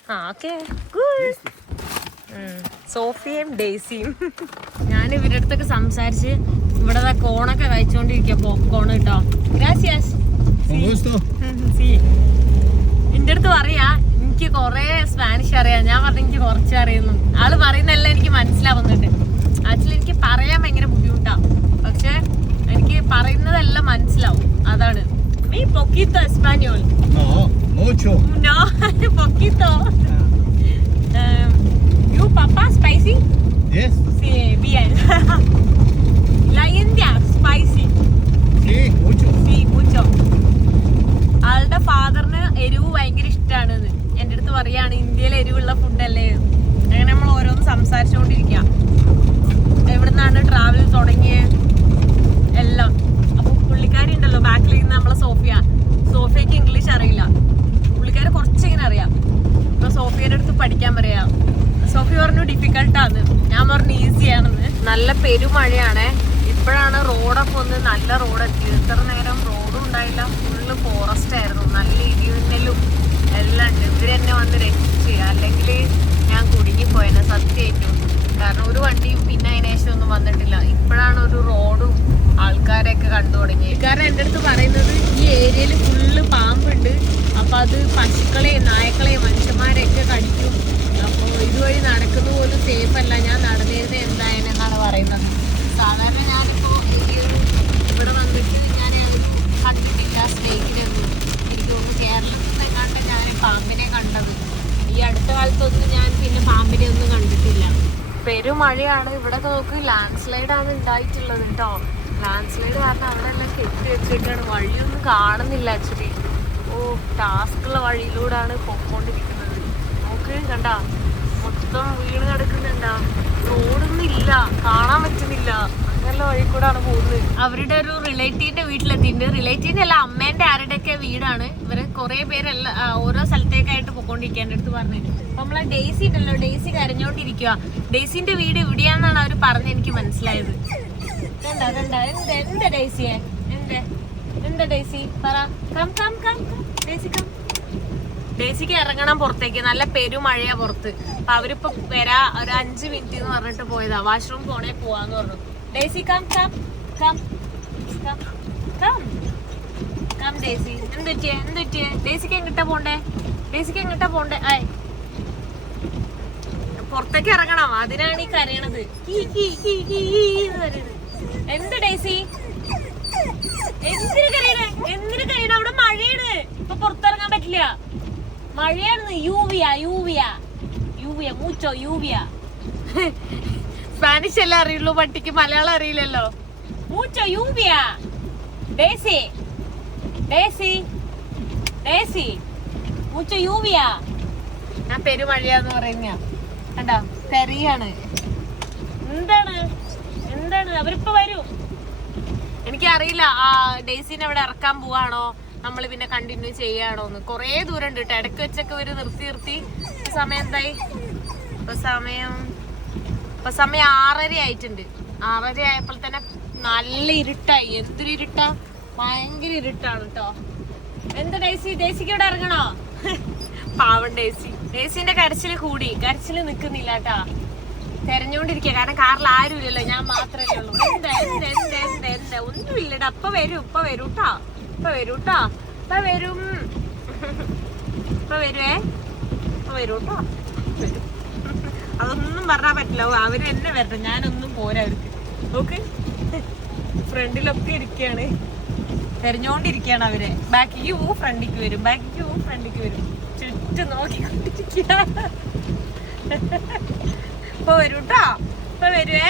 ആ ഓക്കെ ഗുഡ്. സോഫിയയും ഡെയ്സിയും. ഞാൻ ഇവരുടെ അടുത്തൊക്കെ സംസാരിച്ച് ഇവിടെ കോണൊക്കെ കഴിച്ചോണ്ടിരിക്കുക. പോപ്കോൺ കേട്ടോ. ഗ്രാസിയാസ്. എൻ്റെ അടുത്ത് പറയാ എനിക്ക് കൊറേ സ്പാനിഷ് അറിയാം. ഞാൻ പറഞ്ഞു എനിക്ക് കുറച്ച് അറിയുന്നു. ആള് പറയുന്നതെല്ലാം എനിക്ക് മനസ്സിലാവുന്നുണ്ട്. ആക്ച്വലി എനിക്ക് പറയാൻ ഭയങ്കര ബുദ്ധിമുട്ടാണ്, പക്ഷെ എനിക്ക് പറയുന്നതെല്ലാം മനസ്സിലാവും. അതാണ് mi poquito español. No, mucho. No, poquito. You papa spicy? Yes. Sí, bien. La India spicy. Sí, mucho. Sí, mucho. ആളുടെ ഫാദറിന് എരിവ് ഭയങ്കര ഇഷ്ടമാണ്. എൻ്റെ അടുത്ത് പറയാണ് ഇന്ത്യയിൽ എരിവുള്ള ഫുഡല്ലേ. അങ്ങനെ നമ്മൾ ഓരോന്ന് സംസാരിച്ചുകൊണ്ടിരിക്കുക. എവിടെ നിന്നാണ് ട്രാവൽ തുടങ്ങിയത് എല്ലാം. അപ്പോൾ പുള്ളിക്കാരി ഉണ്ടല്ലോ ബാക്കിൽ നിന്ന് നമ്മളെ സോഫിയക്ക് ഇംഗ്ലീഷ് അറിയില്ല. പുള്ളിക്കാരെ കുറച്ചിങ്ങനെ അറിയാം. അപ്പോൾ സോഫിയുടെ അടുത്ത് പഠിക്കാൻ പറയാം. സോഫി പറഞ്ഞു ഡിഫിക്കൽട്ടാണ്. ഞാൻ പറഞ്ഞു ഈസിയാണെന്ന്. നല്ല പെരുമഴയാണ്. ഇപ്പോഴാണ് റോഡൊക്കെ ഒന്ന് നല്ല റോഡ് എത്തിയത്. ഇത്ര നേരം റോഡും ഉണ്ടായില്ല, ഫുള്ള് ഫോറസ്റ്റ് ആയിരുന്നു. നല്ല ഇടിമിന്നലും എല്ലാം ഉണ്ട്. ഇവർ തന്നെ വന്ന് രക്ഷിച്ച്, അല്ലെങ്കിൽ ഞാൻ കുടുങ്ങിപ്പോയെന്നെ സത്യമായിട്ടും. കാരണം ഒരു വണ്ടിയും പിന്നെ അതിന് ശേഷം ഒന്നും വന്നിട്ടില്ല. ഇപ്പോഴാണ് ഒരു റോഡും ആൾക്കാരെയൊക്കെ കണ്ടു തുടങ്ങി. കാരണം എൻ്റെ അടുത്ത് പറയുന്നത് ഈ ഏരിയയിൽ ഫുള്ള് പാമ്പുണ്ട്. അപ്പോൾ അത് പശുക്കളെയും നായക്കളെയും മനുഷ്യന്മാരെയൊക്കെ കടിക്കും. അപ്പോൾ ഇതുവഴി നടക്കുന്ന പോലും സേഫ് അല്ല. ഞാൻ നടന്നിരുന്നത് എന്തായാലും എന്നാണ് പറയുന്നത്. സാധാരണ ഞാനിപ്പോൾ ഇവിടെ വന്നിട്ട് ഞാൻ കണ്ടിട്ടില്ല സ്നേഹിലൊന്നും. എനിക്ക് തോന്നുന്നു കേരളത്തിൽ നിന്നെങ്ങാണ്ട് ഞാൻ പാമ്പിനെ കണ്ടത്. ഈ അടുത്ത കാലത്തൊന്നും ഞാൻ പിന്നെ പാമ്പിനെ ഒന്നും കണ്ടിട്ടില്ല. പെരുമഴയാണ്. ഇവിടെ നോക്ക് ലാൻഡ് സ്ലൈഡാണ് ഉണ്ടായിട്ടുള്ളത് കേട്ടോ. ലാൻഡ് സ്ലൈഡ് കാരണം അവിടെ എല്ലാം കെട്ടി വെച്ചിട്ടാണ്. വഴിയൊന്നും കാണുന്നില്ല ആക്ച്വലി. ഓ ടാസ്കുള്ള വഴിയിലൂടെയാണ് പോയിക്കൊണ്ടിരിക്കുന്നത്. നോക്ക് കണ്ടാ മൊത്തം വീണ് കിടക്കുന്നുണ്ടാ. റോഡൊന്നും ഇല്ല, കാണാൻ പറ്റുന്നില്ല. അങ്ങനെയുള്ള വഴി കൂടാണ് പോകുന്നത്. അവരുടെ ഒരു റിലേറ്റീവിന്റെ വീട്ടിലെത്തിയിട്ടുണ്ട്. റിലേറ്റീവിന്റെ അല്ല, അമ്മേന്റെ ആരുടെയൊക്കെ വീടാണ്. ഇവര് കുറെ പേരെല്ലാം ഓരോ സ്ഥലത്തേക്കായിട്ട് പോയിക്കൊണ്ടിരിക്കുക. എൻ്റെ അടുത്ത് പറഞ്ഞു. അപ്പൊ നമ്മളെ ഡെയ്സി ഉണ്ടല്ലോ, ഡെയ്സി കരഞ്ഞോണ്ടിരിക്കുക. ഡെയ്സിന്റെ വീട് ഇവിടെയാന്നാണ് അവർ പറഞ്ഞ് എനിക്ക് മനസ്സിലായത്. കണ്ടാ കണ്ടാ എന്താ ഡെയ്സിയെ എന്താ ഡെയ്സി പറ. Come come come Daisy come. ഡെയ്സിക്ക് ഇറങ്ങണം പുറത്തേക്ക്. നല്ല പെരുമഴയാ പുറത്ത്. അപ്പൊ അവരിപ്പോ വരാ ഒരു 5 മിനിറ്റ് എന്ന് പറഞ്ഞിട്ട് പോയതാ. വാഷ്റൂം പോണേ പോവാന്ന് പറഞ്ഞു. Daisy come come come come come come Daisy. എന്തുറ്റിയേ ഡെയ്സിക്ക് എങ്ങിട്ടാ പോണ്ടേ? ഡെയ്സിക്ക് എങ്ങിട്ടാ പോണ്ടേ? ആയ് പുറത്തേക്ക് ഇറങ്ങണം. അതിനാണ് ഈ കരയണത്. എന്ത് ഡെയ്സി എന്തിനു കരയണ? അവിടെ മഴയാണ്. ഇപ്പൊ പുറത്തിറങ്ങാൻ പറ്റില്ല, മഴയാണ്. യൂവിയ യൂവിയ മൂച്ചോ യൂവിയ. സ്പാനിഷ് അല്ലേ അറിയുള്ളൂ, പട്ടിക്ക് മലയാളം അറിയില്ലല്ലോ. മൂച്ചോ യൂവിയ. ഡേസി ഡേസി ഡേസി മൂച്ചോ യൂവിയ. ഞാൻ പെരുമഴയാന്ന് പറയുന്ന കണ്ടോ, തെറിയാണ്. എന്താണ് അവരിപ്പോ വരും. എനിക്കറിയില്ല ഡേസിനെ അവിടെ ഇറക്കാൻ പോവാണോ നമ്മൾ പിന്നെ കണ്ടിന്യൂ ചെയ്യാണോ എന്ന്. കൊറേ ദൂരം ഉണ്ട് കേട്ടോ, ഇടയ്ക്ക് വെച്ചൊക്കെ ഒരു നിർത്തി. സമയം എന്തായി? ഇപ്പൊ സമയം 6:30 ആയിട്ടുണ്ട്. 6:30 ആയപ്പോൾ തന്നെ നല്ല ഇരുട്ടായി. എന്തൊരു ഇരുട്ടാ, ഭയങ്കര ഇരുട്ടാണ് കേട്ടോ. എന്താ ഡേസിക്ക് ഇവിടെ ഇറങ്ങണോ? പാവം ഡേസിന്റെ കരച്ചില് നിക്കുന്നില്ല കേട്ടാ. തെരഞ്ഞോണ്ടിരിക്കുക, കാരണം കാറിൽ ആരും ഇല്ലല്ലോ, ഞാൻ മാത്രമേ ഉള്ളൂ. എന്താ ഒന്നുമില്ലടാ. ഇപ്പൊ വരുട്ടാ. അതൊന്നും പറഞ്ഞാൻ പറ്റില്ല. അവര് എന്നെ വരട്ടെ, ഞാനൊന്നും പോരാ അവർക്ക്. ഓക്കെ, ഫ്രണ്ടിലൊക്കെ ഇരിക്കുകയാണ്, തെരഞ്ഞോണ്ടിരിക്കുകയാണ് അവര്. ബാക്കിക്ക് പോവും, ഫ്രണ്ടിക്ക് വരും, ചുറ്റും നോക്കിക്കൊണ്ടിരിക്കുക. ഇപ്പൊ വരൂട്ടാ, ഇപ്പൊ വരുവേ.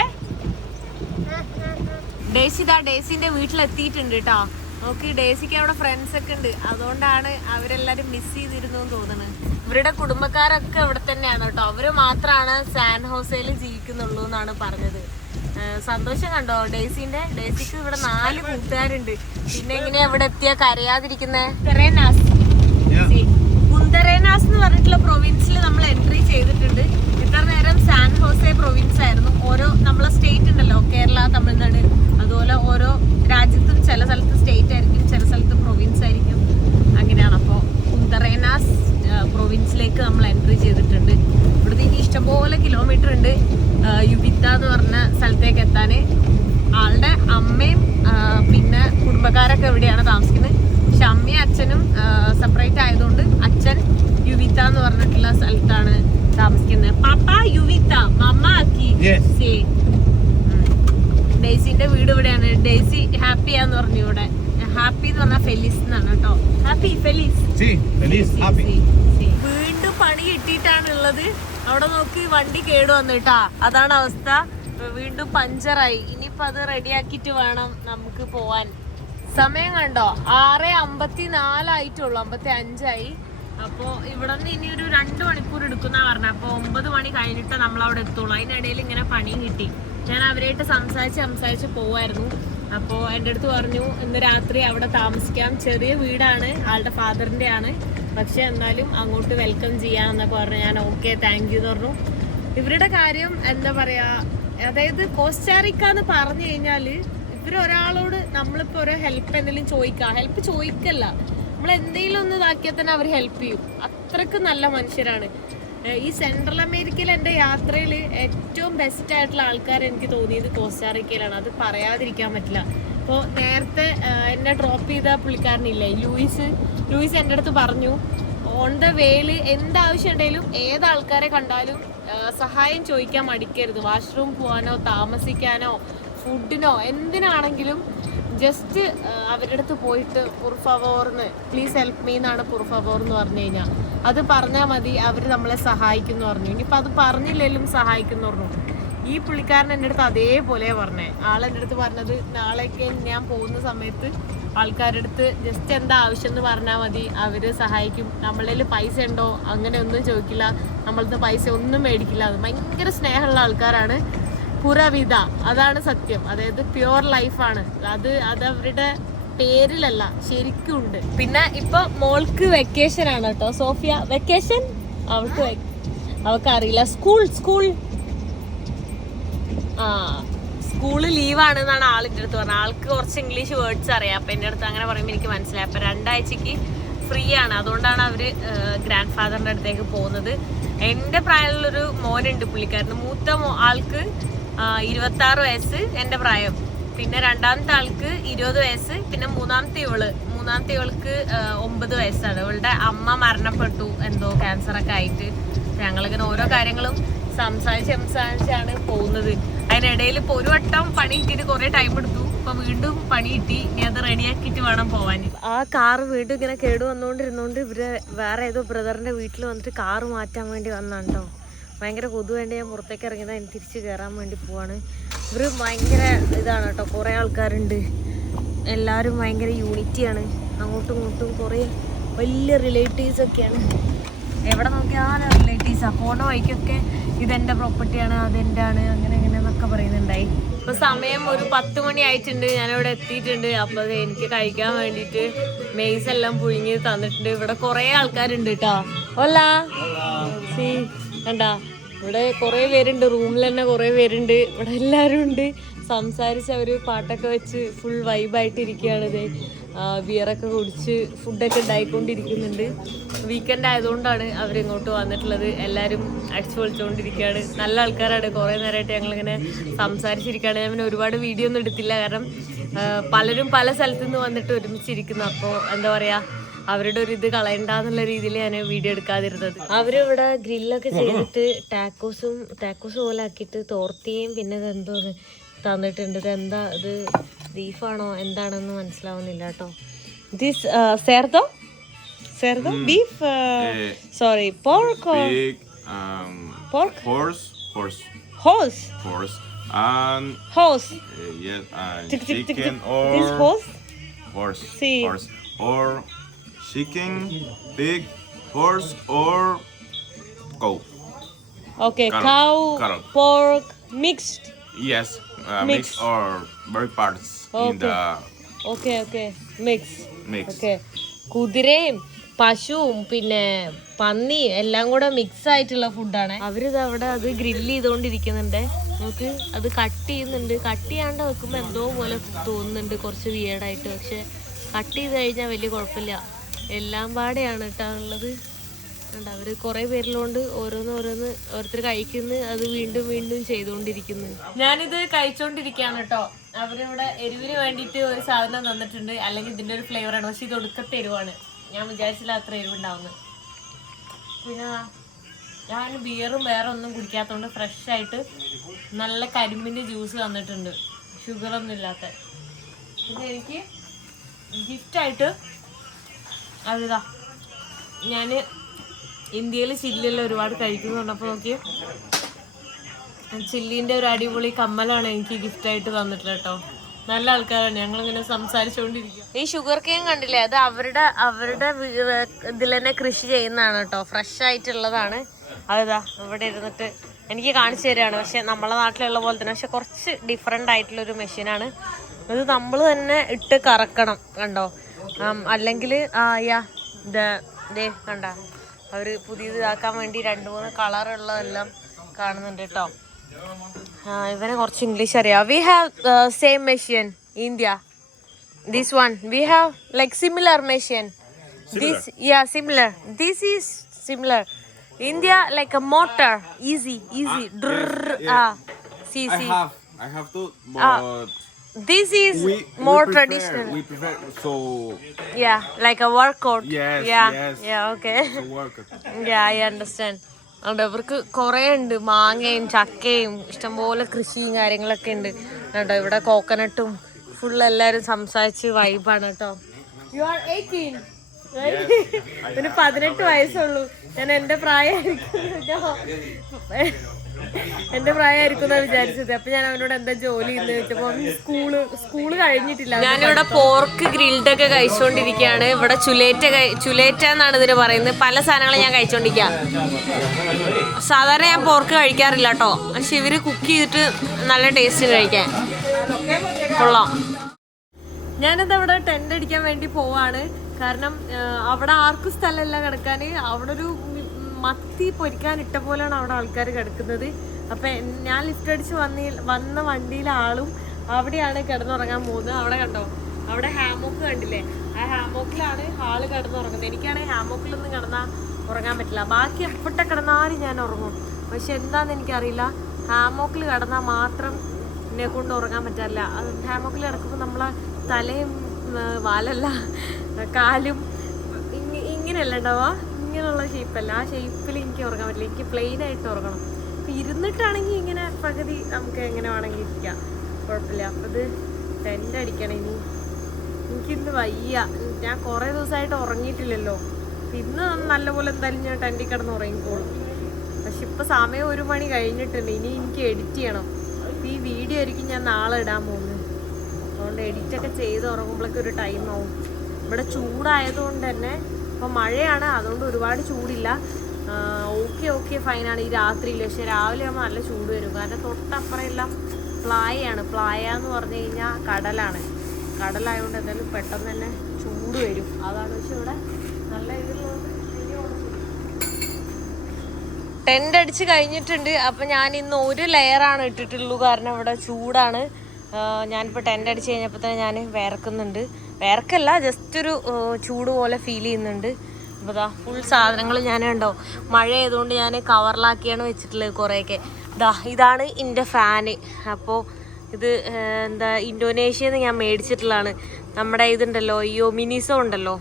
ഡേസിന്റെ വീട്ടിലെത്തിയിട്ടുണ്ട് കേട്ടോ. നോക്കി, ഡേസിക്ക് അവിടെ ഫ്രണ്ട്സ് ഒക്കെ ഉണ്ട്, അതുകൊണ്ടാണ് അവരെല്ലാരും മിസ് ചെയ്തിരുന്നു തോന്നുന്നത്. ഇവരുടെ കുടുംബക്കാരൊക്കെ ഇവിടെ തന്നെയാണ് കേട്ടോ. അവര് മാത്രമാണ് സാൻ ഹോസയിൽ ജീവിക്കുന്നുള്ളൂ എന്നാണ് പറഞ്ഞത്. സന്തോഷം കണ്ടോ ഡേസിക്ക് ഇവിടെ 4 കൂട്ടുകാരുണ്ട്. പിന്നെ എങ്ങനെയാ ഇവിടെ എത്തിയാ കരയാതിരിക്കുന്നേ? കുന്തറേനാസ് എന്ന് പറഞ്ഞിട്ടുള്ള പ്രൊവിൻസിൽ നമ്മൾ എൻട്രി ചെയ്തിട്ടുണ്ട്. ഇത്ര നേരം സാൻ ഹോസെ പ്രൊവിൻസ് ആയിരുന്നു. ഓരോ നമ്മളെ സ്റ്റേറ്റ് ഉണ്ടല്ലോ, കേരള, തമിഴ്നാട്, അതുപോലെ ഓരോ രാജ്യത്തും ചില സ്ഥലത്ത് സ്റ്റേറ്റ് ആയിരിക്കും, ചില സ്ഥലത്ത് പ്രൊവിൻസ് ആയിരിക്കും, അങ്ങനെയാണ്. അപ്പോൾ കുന്തറേനാസ് പ്രൊവിൻസിലേക്ക് നമ്മൾ എൻട്രി ചെയ്തിട്ടുണ്ട്. ഇവിടുന്ന് ഇനി ഇഷ്ടംപോലെ കിലോമീറ്റർ ഉണ്ട് യുബിത്ത എന്ന് പറഞ്ഞ സ്ഥലത്തേക്ക് എത്താൻ. ആളുടെ അമ്മയും പിന്നെ കുടുംബക്കാരൊക്കെ എവിടെയാണ് താമസിക്കുന്നത്. പക്ഷെ അമ്മയും അച്ഛനും സെപ്പറേറ്റ് ആയതുകൊണ്ട് അച്ഛൻ യുവിത്ത എന്ന് പറഞ്ഞിട്ടുള്ള സ്ഥലത്താണ് താമസിക്കുന്നത്. പാപ്പ യുവിത്ത, മമ്മ ആക്കി. ഡേസിന്റെ വീട് ഇവിടെയാണ്. ഡേസി ഹാപ്പിയാന്ന് പറഞ്ഞു. ഇവിടെ ഹാപ്പി എന്ന് പറഞ്ഞാൽ ഫെലിസ് എന്നാണ് കേട്ടോ. Happy Felis. വീണ്ടും പണി കിട്ടിയിട്ടാണ് ഉള്ളത്. അവിടെ നോക്കി, വണ്ടി കേടു വന്നിട്ടാ, അതാണ് അവസ്ഥ. വീണ്ടും പഞ്ചറായി. ഇനിയിപ്പോ അത് റെഡിയാക്കിട്ട് വേണം നമുക്ക് പോവാൻ. സമയം കണ്ടോ, 6:54 ആയിട്ടുള്ളൂ, 55 അപ്പോൾ ഇവിടെ നിന്ന് ഇനി ഒരു 2 മണിക്കൂർ എടുക്കുന്ന പറഞ്ഞത്. അപ്പോൾ 9 മണി കഴിഞ്ഞിട്ട് നമ്മളവിടെ എത്തുള്ളൂ. അതിനിടയിൽ ഇങ്ങനെ പണിയും കിട്ടി. ഞാൻ അവരായിട്ട് സംസാരിച്ച് പോവായിരുന്നു. അപ്പോൾ എൻ്റെ അടുത്ത് പറഞ്ഞു ഇന്ന് രാത്രി അവിടെ താമസിക്കാം, ചെറിയ വീടാണ്, ആളുടെ ഫാദറിൻ്റെ ആണ്, പക്ഷെ എന്നാലും അങ്ങോട്ട് വെൽക്കം ചെയ്യാമെന്നൊക്കെ പറഞ്ഞു. ഞാൻ ഓക്കെ, താങ്ക് യു എന്ന് പറഞ്ഞു. ഇവരുടെ കാര്യം എന്താ പറയാ, അതായത് കോസ്റ്റാറിക്ക എന്ന് പറഞ്ഞു കഴിഞ്ഞാൽ ഇവരൊരാളോട് നമ്മളിപ്പോൾ ഓരോ ഹെൽപ്പ് എന്തെങ്കിലും ഹെൽപ്പ് ചോദിക്കല്ല, നമ്മൾ എന്തെങ്കിലും ഒന്ന് ഇതാക്കിയാൽ തന്നെ അവർ ഹെൽപ്പ് ചെയ്യും. അത്രക്ക് നല്ല മനുഷ്യരാണ്. ഈ സെൻട്രൽ അമേരിക്കയിൽ എൻ്റെ യാത്രയിൽ ഏറ്റവും ബെസ്റ്റ് ആയിട്ടുള്ള ആൾക്കാർ എനിക്ക് തോന്നിയത് കോസ്റ്റാറിക്കയിലാണ്. അത് പറയാതിരിക്കാൻ പറ്റില്ല. അപ്പോൾ നേരത്തെ എന്നെ ഡ്രോപ്പ് ചെയ്ത പുള്ളിക്കാരനില്ലേ ലൂയിസ് എൻ്റെ അടുത്ത് പറഞ്ഞു, ഓൺ ദ വേയിൽ എന്താവശ്യം ഉണ്ടെങ്കിലും ഏതാൾക്കാരെ കണ്ടാലും സഹായം ചോദിക്കാൻ മടിക്കരുത്. വാഷ്റൂം പോകാനോ താമസിക്കാനോ ഫുഡിനോ എന്തിനാണെങ്കിലും ജസ്റ്റ് അവരുടെ അടുത്ത് പോയിട്ട് പുർഫവോർന്ന് പ്ലീസ് ഹെൽപ്പ് മീ എന്നാണ് പുർഫവോർ എന്ന് പറഞ്ഞു കഴിഞ്ഞാൽ അത് പറഞ്ഞാൽ മതി, അവർ നമ്മളെ സഹായിക്കും എന്ന് പറഞ്ഞു. ഇനിയിപ്പോൾ അത് പറഞ്ഞില്ലെങ്കിലും സഹായിക്കും എന്ന് പറഞ്ഞു. ഈ പുള്ളിക്കാരൻ എൻ്റെ അടുത്ത് അതേപോലെ പറഞ്ഞേ. ആളെൻ്റെ അടുത്ത് പറഞ്ഞത് നാളേക്ക് ഞാൻ പോകുന്ന സമയത്ത് ആൾക്കാരുടെ അടുത്ത് ജസ്റ്റ് എന്താ ആവശ്യം എന്ന് പറഞ്ഞാൽ മതി, അവർ സഹായിക്കും. നമ്മളിൽ പൈസ ഉണ്ടോ അങ്ങനെ ഒന്നും ചോദിക്കില്ല, നമ്മളത് പൈസ ഒന്നും മേടിക്കില്ല. അത് ഭയങ്കര സ്നേഹമുള്ള ആൾക്കാരാണ്. പുറവിധ, അതാണ് സത്യം. അതായത് പ്യുവർ ലൈഫാണ് അത്. അവരുടെ പേരിലല്ല, ശരിക്കും ഉണ്ട്. പിന്നെ ഇപ്പൊ മോൾക്ക് വെക്കേഷൻ ആണ് കേട്ടോ. സോഫിയ വെക്കേഷൻ, അവൾക്ക് അറിയില്ല. സ്കൂള് ലീവാണ് എന്നാണ് ആളിൻ്റെ അടുത്ത് പറഞ്ഞത്. ആൾക്ക് കുറച്ച് ഇംഗ്ലീഷ് വേർഡ്സ് അറിയാം. അപ്പം എൻ്റെ അടുത്ത് അങ്ങനെ പറയുമ്പോൾ എനിക്ക് മനസ്സിലായി. അപ്പം 2 ആഴ്ചക്ക് ഫ്രീ ആണ്. അതുകൊണ്ടാണ് അവർ ഗ്രാൻഡ് ഫാദറിൻ്റെ അടുത്തേക്ക് പോകുന്നത്. എൻ്റെ പ്രായമുള്ളൊരു മോനുണ്ട് പുള്ളിക്കാരന്. മൂത്ത ആൾക്ക് 26 വയസ്സ്, എൻ്റെ പ്രായം. പിന്നെ രണ്ടാമത്തെ ആൾക്ക് 20 വയസ്സ്. പിന്നെ മൂന്നാമത്തെ ഇവൾക്ക് 9 വയസ്സാണ്. ഇവളുടെ അമ്മ മരണപ്പെട്ടു എന്തോ ക്യാൻസറൊക്കെ ആയിട്ട്. ഞങ്ങളിങ്ങനെ ഓരോ കാര്യങ്ങളും സംസാരിച്ചാണ് പോകുന്നത്. അതിനിടയിൽ ഇപ്പോൾ ഒരു വട്ടം പണി കിട്ടിയിട്ട് കുറേ ടൈം എടുത്തു. ഇപ്പൊ വീണ്ടും പണി കിട്ടി. ഇനി അത് റെഡിയാക്കിയിട്ട് വേണം പോവാൻ. ആ കാറ് വീണ്ടും ഇങ്ങനെ കേടു വന്നുകൊണ്ടിരുന്നോണ്ട് ഇവര് വേറെ ഏതോ ബ്രദറിന്റെ വീട്ടിൽ വന്നിട്ട് കാറ് മാറ്റാൻ വേണ്ടി വന്നാണ്ടോ. ഭയങ്കര കൊതു വേണ്ടി ഞാൻ പുറത്തേക്ക് ഇറങ്ങിയത്. അതിന് തിരിച്ച് കയറാൻ വേണ്ടി പോവാണ്. ഇവർ ഭയങ്കര ഇതാണ് കേട്ടോ, കുറേ ആൾക്കാരുണ്ട്, എല്ലാവരും ഭയങ്കര യൂണിറ്റിയാണ്, അങ്ങോട്ടും ഇങ്ങോട്ടും കുറേ വലിയ റിലേറ്റീവ്സൊക്കെയാണ്. എവിടെ നോക്കിയാലും റിലേറ്റീവ്സാണ്. പോണ വഴിക്കൊക്കെ ഇതെൻ്റെ പ്രോപ്പർട്ടിയാണ്, അതെൻ്റെ ആണ്, അങ്ങനെ ഇങ്ങനെ എന്നൊക്കെ പറയുന്നുണ്ടായി. ഇപ്പോൾ സമയം ഒരു 10 മണി ആയിട്ടുണ്ട്, ഞാനിവിടെ എത്തിയിട്ടുണ്ട്. അപ്പോൾ അത് എനിക്ക് കഴിക്കാൻ വേണ്ടിയിട്ട് മെയ്സ് എല്ലാം പുഴുങ്ങി തന്നിട്ടുണ്ട്. ഇവിടെ കുറേ ആൾക്കാരുണ്ട് കേട്ടോ. ഓലാ സീ കണ്ടാ, ഇവിടെ കുറേ പേരുണ്ട്, റൂമിൽ തന്നെ കുറേ പേരുണ്ട്. ഇവിടെ എല്ലാവരും ഉണ്ട്, സംസാരിച്ച് അവർ പാട്ടൊക്കെ വെച്ച് ഫുൾ വൈബായിട്ട് ഇരിക്കുകയാണിത്. ബിയറൊക്കെ കുടിച്ച് ഫുഡൊക്കെ ഉണ്ടായിക്കൊണ്ടിരിക്കുന്നുണ്ട്. വീക്കെൻഡ് ആയതുകൊണ്ടാണ് അവരിങ്ങോട്ട് വന്നിട്ടുള്ളത്. എല്ലാവരും അടിച്ചു പൊളിച്ചുകൊണ്ടിരിക്കുകയാണ്. നല്ല ആൾക്കാരാണ്. കുറേ നേരമായിട്ട് ഞങ്ങളിങ്ങനെ സംസാരിച്ചിരിക്കുകയാണ്. ഞാൻ പിന്നെ ഒരുപാട് വീഡിയോ ഒന്നും എടുത്തില്ല, കാരണം പലരും പല സ്ഥലത്തു നിന്ന് വന്നിട്ട് ഒരുമിച്ചിരിക്കുന്നു. അപ്പോൾ എന്താ പറയുക, അവരുടെ ഒരു ഇത് കളയണ്ടെന്നുള്ള രീതിയിൽ ഞാൻ വീഡിയോ എടുക്കാതിരുന്നത്. അവരിവിടെ ഗ്രില്ലൊക്കെ ചെയ്തിട്ട് ടാക്കോസ് പോലെ ആക്കിയിട്ട് തോർത്തിയും പിന്നെ ഇതെന്തോ തന്നിട്ടുണ്ട്. ഇത് എന്താ, ഇത് ബീഫാണോ എന്താണെന്ന് മനസ്സിലാവുന്നില്ല കേട്ടോ. This cerdo beef sorry pork or Pig, pork horse, horse and horse yes, Tick, tick, tick, chicken tick. or This horse horse, See. horse or chicken, pig, horse or cow. okay Cattle. cow pork mixed Yes, Mix. mix or very parts in Okay. the okay mix mix. okay കുതിരയും പശുവും പിന്നെ പന്നി എല്ലാം കൂടെ mix ആയിട്ടുള്ള ഫുഡാണ്. അവരിത് അവിടെ അത് ഗ്രില്ല് ചെയ്തുകൊണ്ടിരിക്കുന്നുണ്ട്. നമുക്ക് അത് കട്ട് ചെയ്യുന്നുണ്ട്. കട്ട് ചെയ്യാണ്ട് വെക്കുമ്പോൾ എന്തോ പോലെ തോന്നുന്നുണ്ട്, കുറച്ച് വിയേർഡായിട്ട്. പക്ഷെ കട്ട് ചെയ്ത് കഴിഞ്ഞാൽ വലിയ കുഴപ്പമില്ല. എല്ലാം പാടെയാണ് കേട്ടോ ഉള്ളത്. അവർ കുറേ പേരിലുകൊണ്ട് ഓരോരുത്തർ കഴിക്കുന്നു, അത് വീണ്ടും വീണ്ടും ചെയ്തുകൊണ്ടിരിക്കുന്നു. ഞാനിത് കഴിച്ചോണ്ടിരിക്കുകയാണ് കേട്ടോ. അവരിവിടെ എരിവിന് വേണ്ടിയിട്ട് ഒരു സാധനം തന്നിട്ടുണ്ട്, അല്ലെങ്കിൽ ഇതിൻ്റെ ഒരു ഫ്ലേവറാണ്. പക്ഷെ ഇത് ഒടുക്കത്തെ എരിവാണ്. ഞാൻ വിചാരിച്ചില്ല അത്ര എരിവുണ്ടാവുന്നു. പിന്നെ ഞാൻ ബിയറും വേറെ ഒന്നും കുടിക്കാത്തതുകൊണ്ട് ഫ്രഷ് ആയിട്ട് നല്ല കരിമ്പിൻ്റെ ജ്യൂസ് തന്നിട്ടുണ്ട്, ഷുഗറൊന്നും ഇല്ലാത്ത. പിന്നെ എനിക്ക് ഗിഫ്റ്റായിട്ട് അതിതാ, ഞാൻ ഇന്ത്യയിൽ ചില്ലിയെല്ലാം ഒരുപാട് കഴിക്കുന്നു പറഞ്ഞപ്പോൾ നോക്കി, ചില്ലിൻ്റെ ഒരു അടിപൊളി കമ്മലാണ് എനിക്ക് ഗിഫ്റ്റായിട്ട് തന്നിട്ടുള്ളത് കേട്ടോ. നല്ല ആൾക്കാരാണ്, ഞങ്ങളിങ്ങനെ സംസാരിച്ചുകൊണ്ടിരിക്കുക. ഈ ഷുഗർ കെയിൻ കണ്ടില്ലേ, അത് അവരുടെ ഇതിൽ തന്നെ കൃഷി ചെയ്യുന്നതാണ് കേട്ടോ, ഫ്രഷ് ആയിട്ടുള്ളതാണ്. അതാ ഇവിടെ ഇരുന്നിട്ട് എനിക്ക് കാണിച്ചു തരികയാണ്. പക്ഷെ നമ്മളെ നാട്ടിലുള്ള പോലെ തന്നെ, പക്ഷെ കുറച്ച് ഡിഫറെൻ്റ് ആയിട്ടുള്ളൊരു മെഷീനാണ്. ഇത് നമ്മൾ തന്നെ ഇട്ട് കറക്കണം കണ്ടോ, അല്ലെങ്കിൽ ദേ കണ്ട, അവർ പുതിയത് ഇതാക്കാൻ വേണ്ടി 2-3 കളറുള്ളതെല്ലാം കാണുന്നുണ്ട് കേട്ടോ. ഇവനെ കുറച്ച് ഇംഗ്ലീഷ് അറിയാം. We have same machine India. This one we have like similar machine. This similar. This is similar. India like A motor, easy see. I have to, but This is more traditional. We prefer so. Yeah, like a workout. Yes, yeah. yes. Yeah, okay. So work. Yeah, I understand. അതുകൊണ്ട് അവർക്ക് കുറേ ഉണ്ട്, മാങ്ങയും ചക്കയും ഇഷ്ടംപോലെ കൃഷിയും കാര്യങ്ങളൊക്കെ ഉണ്ട് കേട്ടോ. ഇവിടെ കോക്കനട്ടും ഫുൾ എല്ലാവരും സംസാരിച്ച് വൈബാണ് കേട്ടോ. You are 18. പിന്നെ 18 വയസ്സുള്ളൂ. ഞാൻ എൻ്റെ പ്രായമായിരിക്കും എന്നാ വിചാരിച്ചത്. അപ്പൊ ഞാൻ അവനോട് എന്താ ജോലി എന്ന് ചോദിച്ചപ്പോ സ്കൂള് കഴിഞ്ഞിട്ടില്ല. ഞാനിവിടെ പോർക്ക് ഗ്രിൽഡ് ഒക്കെ കഴിച്ചോണ്ടിരിക്കുകയാണ്. ഇവിടെ ചുലേറ്റ എന്നാണ് ഇതിന് പറയുന്നത്. പല സാധനങ്ങളും ഞാൻ കഴിച്ചോണ്ടിരിക്കുക. സാധാരണ ഞാൻ പോർക്ക് കഴിക്കാറില്ല കേട്ടോ, പക്ഷെ ഇവര് കുക്ക് ചെയ്തിട്ട് നല്ല ടേസ്റ്റ് കഴിക്കാൻ കൊള്ളാം. ഞാനിത് അവിടെ ടെന്റ് അടിക്കാൻ വേണ്ടി പോവാണ്. കാരണം അവിടെ ആർക്കും സ്ഥലമല്ല കിടക്കാൻ. അവിടെ ഒരു മത്തി പൊരിക്കാൻ ഇട്ട പോലെയാണ് അവിടെ ആൾക്കാർ കിടക്കുന്നത്. അപ്പം ഞാൻ ലിഫ്റ്റ് അടിച്ച് വന്ന വണ്ടിയിലെ ആളും അവിടെയാണ് കിടന്നുറങ്ങാൻ പോകുന്നത്. അവിടെ കണ്ടോ, അവിടെ ഹാമോക്ക് കണ്ടില്ലേ, ആ ഹാമോക്കിലാണ് ആള് കിടന്നുറങ്ങുന്നത്. എനിക്കാണെങ്കിൽ ഹാമോക്കിലൊന്നും കിടന്നാൽ ഉറങ്ങാൻ പറ്റില്ല. ബാക്കി എപ്പോഴത്തെ കിടന്നാലും ഞാൻ ഉറങ്ങും. പക്ഷെ എന്താണെന്ന് എനിക്കറിയില്ല, ഹാമോക്കിൽ കിടന്നാൽ മാത്രം എന്നെ കൊണ്ട് ഉറങ്ങാൻ പറ്റാറില്ല. ഹാമോക്കിൽ കിടക്കുമ്പോൾ നമ്മളെ തലയും വാലല്ല കാലും ഇങ്ങനെയല്ല ഉണ്ടാവുക, ഇങ്ങനെയുള്ള ഷേപ്പല്ല. ആ ഷേപ്പിൽ എനിക്ക് ഉറങ്ങാൻ പറ്റില്ല. എനിക്ക് പ്ലെയിൻ ആയിട്ട് ഉറങ്ങണം. അപ്പം ഇരുന്നിട്ടാണെങ്കിൽ ഇങ്ങനെ പകുതി നമുക്ക് എങ്ങനെ വേണമെങ്കിൽ ഇരിക്കാം, കുഴപ്പമില്ല. അപ്പം ഇത് ടെൻ്റ് അടിക്കണം ഇനി. എനിക്കിന്ന് വയ്യ, ഞാൻ കുറേ ദിവസമായിട്ട് ഉറങ്ങിയിട്ടില്ലല്ലോ. ഇന്ന് നല്ലപോലെ എന്തായാലും ഞാൻ ടെൻറ്റിൽ കിടന്ന് ഉറങ്ങിക്കോളും. പക്ഷെ ഇപ്പോൾ സമയം 1 മണി കഴിഞ്ഞിട്ടുണ്ട്. ഇനി എനിക്ക് എഡിറ്റ് ചെയ്യണം. അപ്പോൾ ഈ വീഡിയോ ആയിരിക്കും ഞാൻ നാളെ ഇടാൻ പോകുന്നത്. അതുകൊണ്ട് എഡിറ്റൊക്കെ ചെയ്ത് ഉറങ്ങുമ്പോഴേക്കും ഒരു ടൈം ആവും. ഇവിടെ ചൂടായതുകൊണ്ട് തന്നെ ഇപ്പോൾ മഴയാണ്, അതുകൊണ്ട് ഒരുപാട് ചൂടില്ല. ഓക്കെ ഫൈനാണ് ഈ രാത്രിയിൽ. പക്ഷെ രാവിലെ ആകുമ്പോൾ നല്ല ചൂട് വരും. കാരണം തൊട്ടപ്പുറം എല്ലാം പ്ലായാണ്. പ്ലായ എന്ന് പറഞ്ഞു കഴിഞ്ഞാൽ കടലാണ്. കടലായതുകൊണ്ട് എന്തായാലും പെട്ടെന്ന് തന്നെ ചൂട് വരും. അതാണ്. പക്ഷെ ഇവിടെ നല്ല ഇതിലുള്ളത് ടെൻ്റ് അടിച്ച് കഴിഞ്ഞിട്ടുണ്ട്. അപ്പം ഞാൻ ഇന്ന് 1 ലെയറാണ് ഇട്ടിട്ടുള്ളൂ. കാരണം ഇവിടെ ചൂടാണ്. ഞാനിപ്പോൾ ടെൻ്റ് അടിച്ച് കഴിഞ്ഞപ്പോൾ തന്നെ ഞാൻ വിയർക്കുന്നുണ്ട്. വിയർക്കല്ല, ജസ്റ്റ് ഒരു ചൂട് പോലെ ഫീൽ ചെയ്യുന്നുണ്ട്. അപ്പോൾ ഇതാ ഫുൾ സാധനങ്ങൾ ഞാൻ കണ്ടോ, മഴ ആയതുകൊണ്ട് ഞാൻ കവറിലാക്കിയാണ് വെച്ചിട്ടുള്ളത് കുറേയൊക്കെ. ഇതാണ് എൻ്റെ ഫാന്. അപ്പോൾ ഇത് എന്താ ഇന്തോനേഷ്യയിൽ നിന്ന് ഞാൻ മേടിച്ചിട്ടുള്ളതാണ്. നമ്മുടെ ഇതുണ്ടല്ലോ, മിനിസോ ഉണ്ടല്ലോ,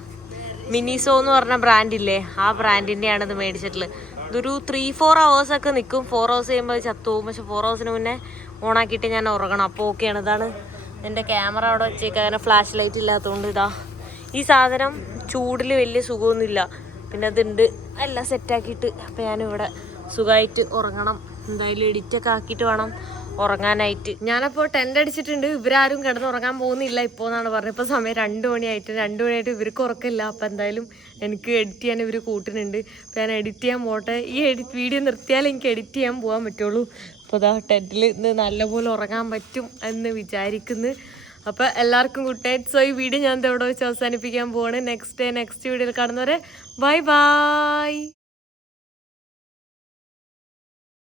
മിനിസോ എന്ന് പറഞ്ഞ ബ്രാൻഡില്ലേ, ആ ബ്രാൻഡിൻ്റെയാണ് ഇത് മേടിച്ചിട്ടുള്ളത്. ഇതൊരു 3-4 ഹവേഴ്സൊക്കെ നിൽക്കും. 4 ഹവേഴ്സ് കഴിയുമ്പോൾ ചത്തു പോകും. പക്ഷെ 4 ഹവേഴ്സിന് മുന്നേ ഓണാക്കിയിട്ട് ഞാൻ ഉറങ്ങണം. അപ്പോൾ ഓക്കെയാണ്. ഇതാണ് എൻ്റെ ക്യാമറ അവിടെ വെച്ചേക്കുക. അങ്ങനെ ഫ്ലാഷ് ലൈറ്റ് ഇല്ലാത്തതുകൊണ്ട് ഇതാ ഈ സാധനം ചൂടിൽ വലിയ സുഖമൊന്നുമില്ല. പിന്നെ അതുണ്ട് എല്ലാം സെറ്റാക്കിയിട്ട്. അപ്പോൾ ഞാനിവിടെ സുഖമായിട്ട് ഉറങ്ങണം. എന്തായാലും എഡിറ്റൊക്കെ ആക്കിയിട്ട് വേണം ഉറങ്ങാനായിട്ട്. ഞാനപ്പോൾ ടെൻ്റ് അടിച്ചിട്ടുണ്ട്. ഇവരാരും കിടന്നുറങ്ങാൻ പോകുന്നില്ല ഇപ്പോൾ എന്നാണ് പറഞ്ഞത്. ഇപ്പോൾ സമയം 2 മണിയായിട്ട്. 2 മണിയായിട്ട് ഇവർക്ക് ഉറക്കമില്ല. അപ്പോൾ എന്തായാലും എനിക്ക് എഡിറ്റ് ചെയ്യാൻ ഇവർ കൂട്ടുന്നുണ്ട്. അപ്പോൾ ഞാൻ എഡിറ്റ് ചെയ്യാൻ പോട്ടെ. ഈ വീഡിയോ നിർത്തിയാൽ എനിക്ക് എഡിറ്റ് ചെയ്യാൻ പോകാൻ പറ്റുള്ളൂ. അപ്പോൾ അതാ ടെൻറ്റിൽ ഇന്ന് നല്ലപോലെ ഉറങ്ങാൻ പറ്റും എന്ന് വിചാരിക്കുന്നു. അപ്പോൾ എല്ലാവർക്കും ഗുഡ് നൈറ്റ്. സോ ഈ വീഡിയോ ഞാൻ ഇവിടെ വെച്ച് അവസാനിപ്പിക്കാൻ പോവാണ്. നെക്സ്റ്റ് വീഡിയോയിൽ കാണുന്നവരെ ബൈ.